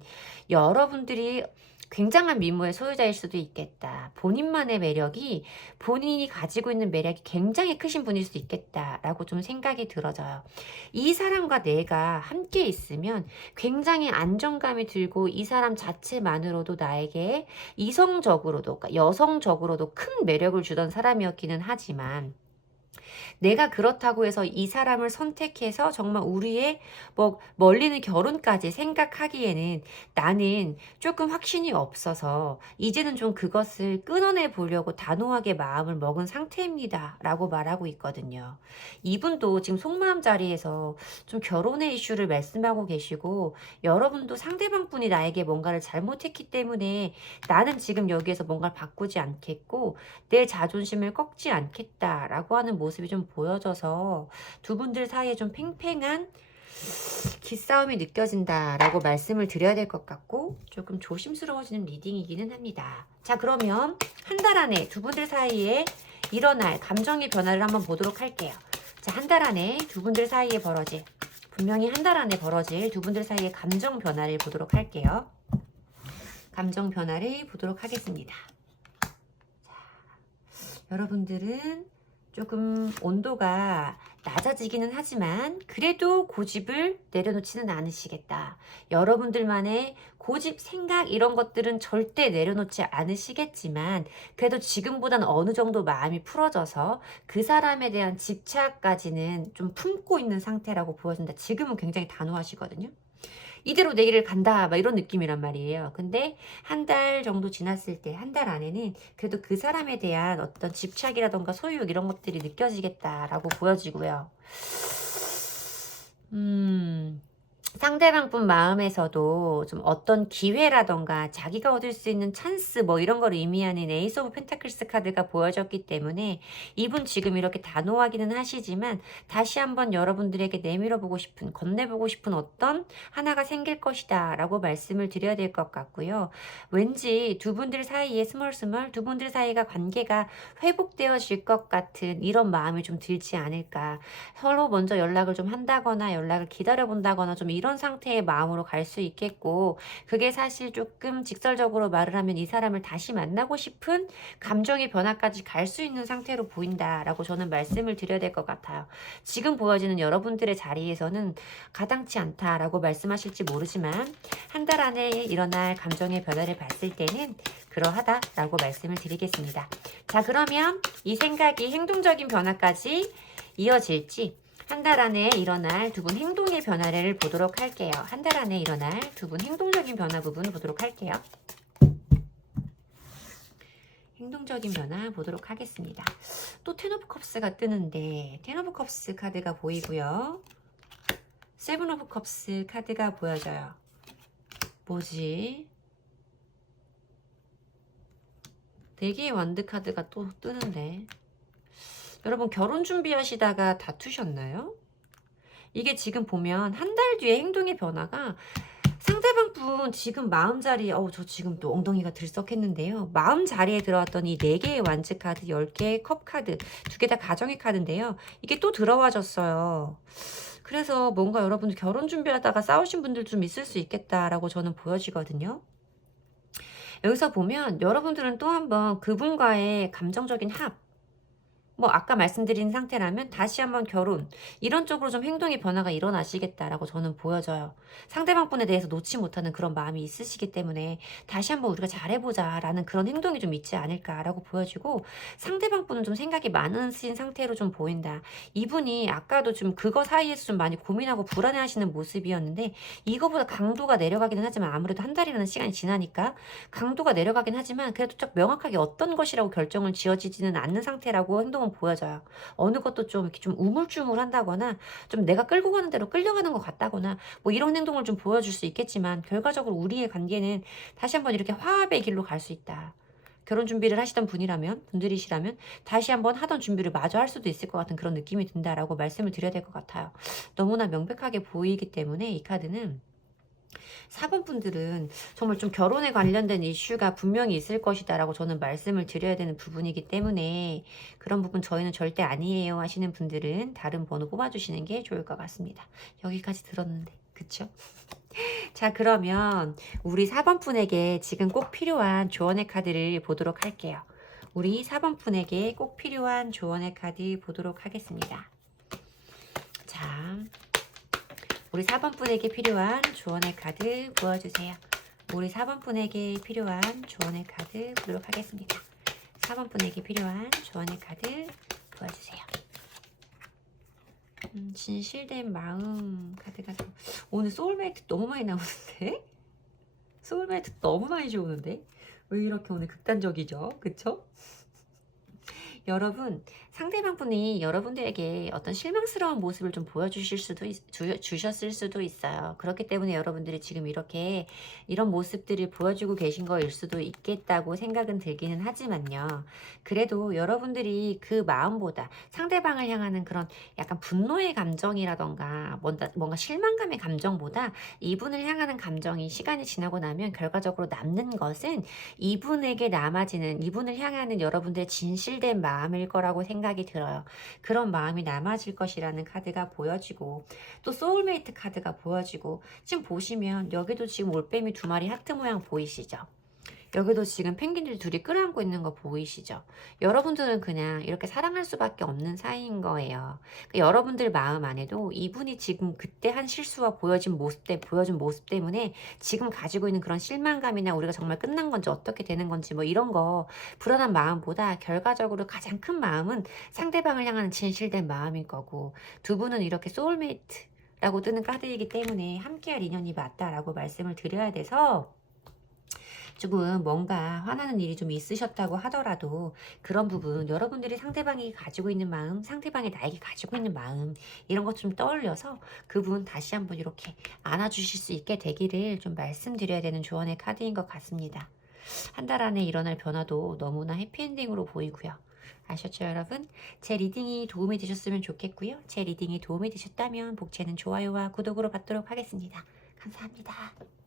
여러분들이 굉장한 미모의 소유자일 수도 있겠다. 본인만의 매력이 본인이 가지고 있는 매력이 굉장히 크신 분일 수 있겠다라고 좀 생각이 들어져요. 이 사람과 내가 함께 있으면 굉장히 안정감이 들고 이 사람 자체만으로도 나에게 이성적으로도 그러니까 여성적으로도 큰 매력을 주던 사람이었기는 하지만 내가 그렇다고 해서 이 사람을 선택해서 정말 우리의 뭐 멀리는 결혼까지 생각하기에는 나는 조금 확신이 없어서 이제는 좀 그것을 끊어내 보려고 단호하게 마음을 먹은 상태입니다 라고 말하고 있거든요. 이분도 지금 속마음 자리에서 좀 결혼의 이슈를 말씀하고 계시고 여러분도 상대방 분이 나에게 뭔가를 잘못했기 때문에 나는 지금 여기에서 뭔가를 바꾸지 않겠고 내 자존심을 꺾지 않겠다라고 하는 모습이 좀 보여져서 두 분들 사이에 좀 팽팽한 기싸움이 느껴진다라고 말씀을 드려야 될 것 같고 조금 조심스러워지는 리딩이기는 합니다. 자, 그러면 한 달 안에 두 분들 사이에 일어날 감정의 변화를 한번 보도록 할게요. 자, 한 달 안에 두 분들 사이에 벌어질 분명히 한 달 안에 벌어질 두 분들 사이의 감정 변화를 보도록 할게요. 감정 변화를 보도록 하겠습니다. 자, 여러분들은 조금 온도가 낮아지기는 하지만 그래도 고집을 내려놓지는 않으시겠다. 여러분들만의 고집, 생각 이런 것들은 절대 내려놓지 않으시겠지만 그래도 지금보다는 어느 정도 마음이 풀어져서 그 사람에 대한 집착까지는 좀 품고 있는 상태라고 보여진다. 지금은 굉장히 단호하시거든요. 이대로 내 길을 간다 막 이런 느낌이란 말이에요. 근데 한 달 정도 지났을 때 한 달 안에는 그래도 그 사람에 대한 어떤 집착이라던가 소유욕 이런 것들이 느껴지겠다라고 보여지고요. 상대방 분 마음에서도 좀 어떤 기회라던가 자기가 얻을 수 있는 찬스 뭐 이런 걸 의미하는 에이스 오브 펜타클스 카드가 보여졌기 때문에 이분 지금 이렇게 단호하기는 하시지만 다시 한번 여러분들에게 내밀어 보고 싶은, 건네보고 싶은 어떤 하나가 생길 것이다 라고 말씀을 드려야 될 것 같고요. 왠지 두 분들 사이에 스멀스멀 두 분들 사이가 관계가 회복되어질 것 같은 이런 마음이 좀 들지 않을까. 서로 먼저 연락을 좀 한다거나 연락을 기다려 본다거나 좀 이런 상태의 마음으로 갈 수 있겠고, 그게 사실 조금 직설적으로 말을 하면 이 사람을 다시 만나고 싶은 감정의 변화까지 갈 수 있는 상태로 보인다라고 저는 말씀을 드려야 될 것 같아요. 지금 보여지는 여러분들의 자리에서는 가당치 않다라고 말씀하실지 모르지만 한 달 안에 일어날 감정의 변화를 봤을 때는 그러하다라고 말씀을 드리겠습니다. 자, 그러면 이 생각이 행동적인 변화까지 이어질지 한 달 안에 일어날 두 분 행동의 변화를 보도록 할게요. 한 달 안에 일어날 두 분 행동적인 변화 부분을 보도록 할게요. 행동적인 변화 보도록 하겠습니다. 또 텐 오브 컵스가 뜨는데 텐 오브 컵스 카드가 보이고요. 세븐 오브 컵스 카드가 보여져요. 뭐지? 4개의 완드 카드가 또 뜨는데 여러분 결혼 준비하시다가 다투셨나요? 이게 지금 보면 한 달 뒤에 행동의 변화가 상대방 분 지금 마음 자리에 저 지금 또 엉덩이가 들썩했는데요. 마음 자리에 들어왔던 이 4개의 완즈 카드, 10개의 컵 카드, 2개 다 가정의 카드인데요. 이게 또 들어와졌어요. 그래서 뭔가 여러분들 결혼 준비하다가 싸우신 분들 좀 있을 수 있겠다라고 저는 보여지거든요. 여기서 보면 여러분들은 또 한번 그분과의 감정적인 합, 뭐 아까 말씀드린 상태라면 다시 한번 결혼 이런 쪽으로 좀 행동의 변화가 일어나시겠다라고 저는 보여져요. 상대방 분에 대해서 놓지 못하는 그런 마음이 있으시기 때문에 다시 한번 우리가 잘해보자 라는 그런 행동이 좀 있지 않을까라고 보여지고, 상대방 분은 좀 생각이 많으신 상태로 좀 보인다. 이분이 아까도 좀 그거 사이에서 좀 많이 고민하고 불안해하시는 모습이었는데 이거보다 강도가 내려가기는 하지만 아무래도 한 달이라는 시간이 지나니까 강도가 내려가긴 하지만 그래도 딱 명확하게 어떤 것이라고 결정을 지어지지는 않는 상태라고 행동을 보여져요. 어느 것도 좀 이렇게 좀 우물쭈물한다거나 좀 내가 끌고 가는 대로 끌려가는 것 같다거나 뭐 이런 행동을 좀 보여줄 수 있겠지만 결과적으로 우리의 관계는 다시 한번 이렇게 화합의 길로 갈 수 있다. 결혼 준비를 하시던 분들이시라면 다시 한번 하던 준비를 마저 할 수도 있을 것 같은 그런 느낌이 든다라고 말씀을 드려야 될 것 같아요. 너무나 명백하게 보이기 때문에 이 카드는 4번 분들은 정말 좀 결혼에 관련된 이슈가 분명히 있을 것이다라고 저는 말씀을 드려야 되는 부분이기 때문에 그런 부분 저희는 절대 아니에요 하시는 분들은 다른 번호 뽑아주시는 게 좋을 것 같습니다. 여기까지 들었는데 그쵸? 자, 그러면 우리 4번 분에게 지금 꼭 필요한 조언의 카드를 보도록 할게요. 우리 4번 분에게 꼭 필요한 조언의 카드 보도록 하겠습니다. 자, 우리 4번 분에게 필요한 조언의 카드 보여주세요. 우리 4번 분에게 필요한 조언의 카드 보도록 하겠습니다. 4번 분에게 필요한 조언의 카드 보여주세요. 진실된 마음 카드가 오늘 소울메이트 너무 많이 나오는데? 소울메이트 너무 많이 좋은데? 왜 이렇게 오늘 극단적이죠? 그쵸? 여러분, 상대방 분이 여러분들에게 어떤 실망스러운 모습을 좀 보여주실 주셨을 수도 있어요. 그렇기 때문에 여러분들이 지금 이렇게 이런 모습들을 보여주고 계신 거일 수도 있겠다고 생각은 들기는 하지만요. 그래도 여러분들이 그 마음보다 상대방을 향하는 그런 약간 분노의 감정이라던가 뭔가 실망감의 감정보다 이분을 향하는 감정이 시간이 지나고 나면 결과적으로 남는 것은 이분에게 남아지는, 이분을 향하는 여러분들의 진실된 마음일 거라고 생각이 들어요. 그런 마음이 남아질 것이라는 카드가 보여지고 또 소울메이트 카드가 보여지고, 지금 보시면 여기도 지금 올빼미 2마리 하트 모양 보이시죠? 여기도 지금 펭귄들 둘이 끌어안고 있는 거 보이시죠? 여러분들은 그냥 이렇게 사랑할 수밖에 없는 사이인 거예요. 그러니까 여러분들 마음 안에도 이분이 지금 그때 한 실수와 보여준 모습 때문에 지금 가지고 있는 그런 실망감이나 우리가 정말 끝난 건지 어떻게 되는 건지 뭐 이런 거 불안한 마음보다 결과적으로 가장 큰 마음은 상대방을 향하는 진실된 마음일 거고, 두 분은 이렇게 소울메이트 라고 뜨는 카드이기 때문에 함께할 인연이 맞다라고 말씀을 드려야 돼서 조금 뭔가 화나는 일이 좀 있으셨다고 하더라도 그런 부분 여러분들이 상대방이 가지고 있는 마음, 상대방이 나에게 가지고 있는 마음 이런 것 좀 떠올려서 그 부분 다시 한번 이렇게 안아주실 수 있게 되기를 좀 말씀드려야 되는 조언의 카드인 것 같습니다. 한 달 안에 일어날 변화도 너무나 해피엔딩으로 보이고요. 아셨죠, 여러분? 제 리딩이 도움이 되셨으면 좋겠고요. 제 리딩이 도움이 되셨다면 복채는 좋아요와 구독으로 받도록 하겠습니다. 감사합니다.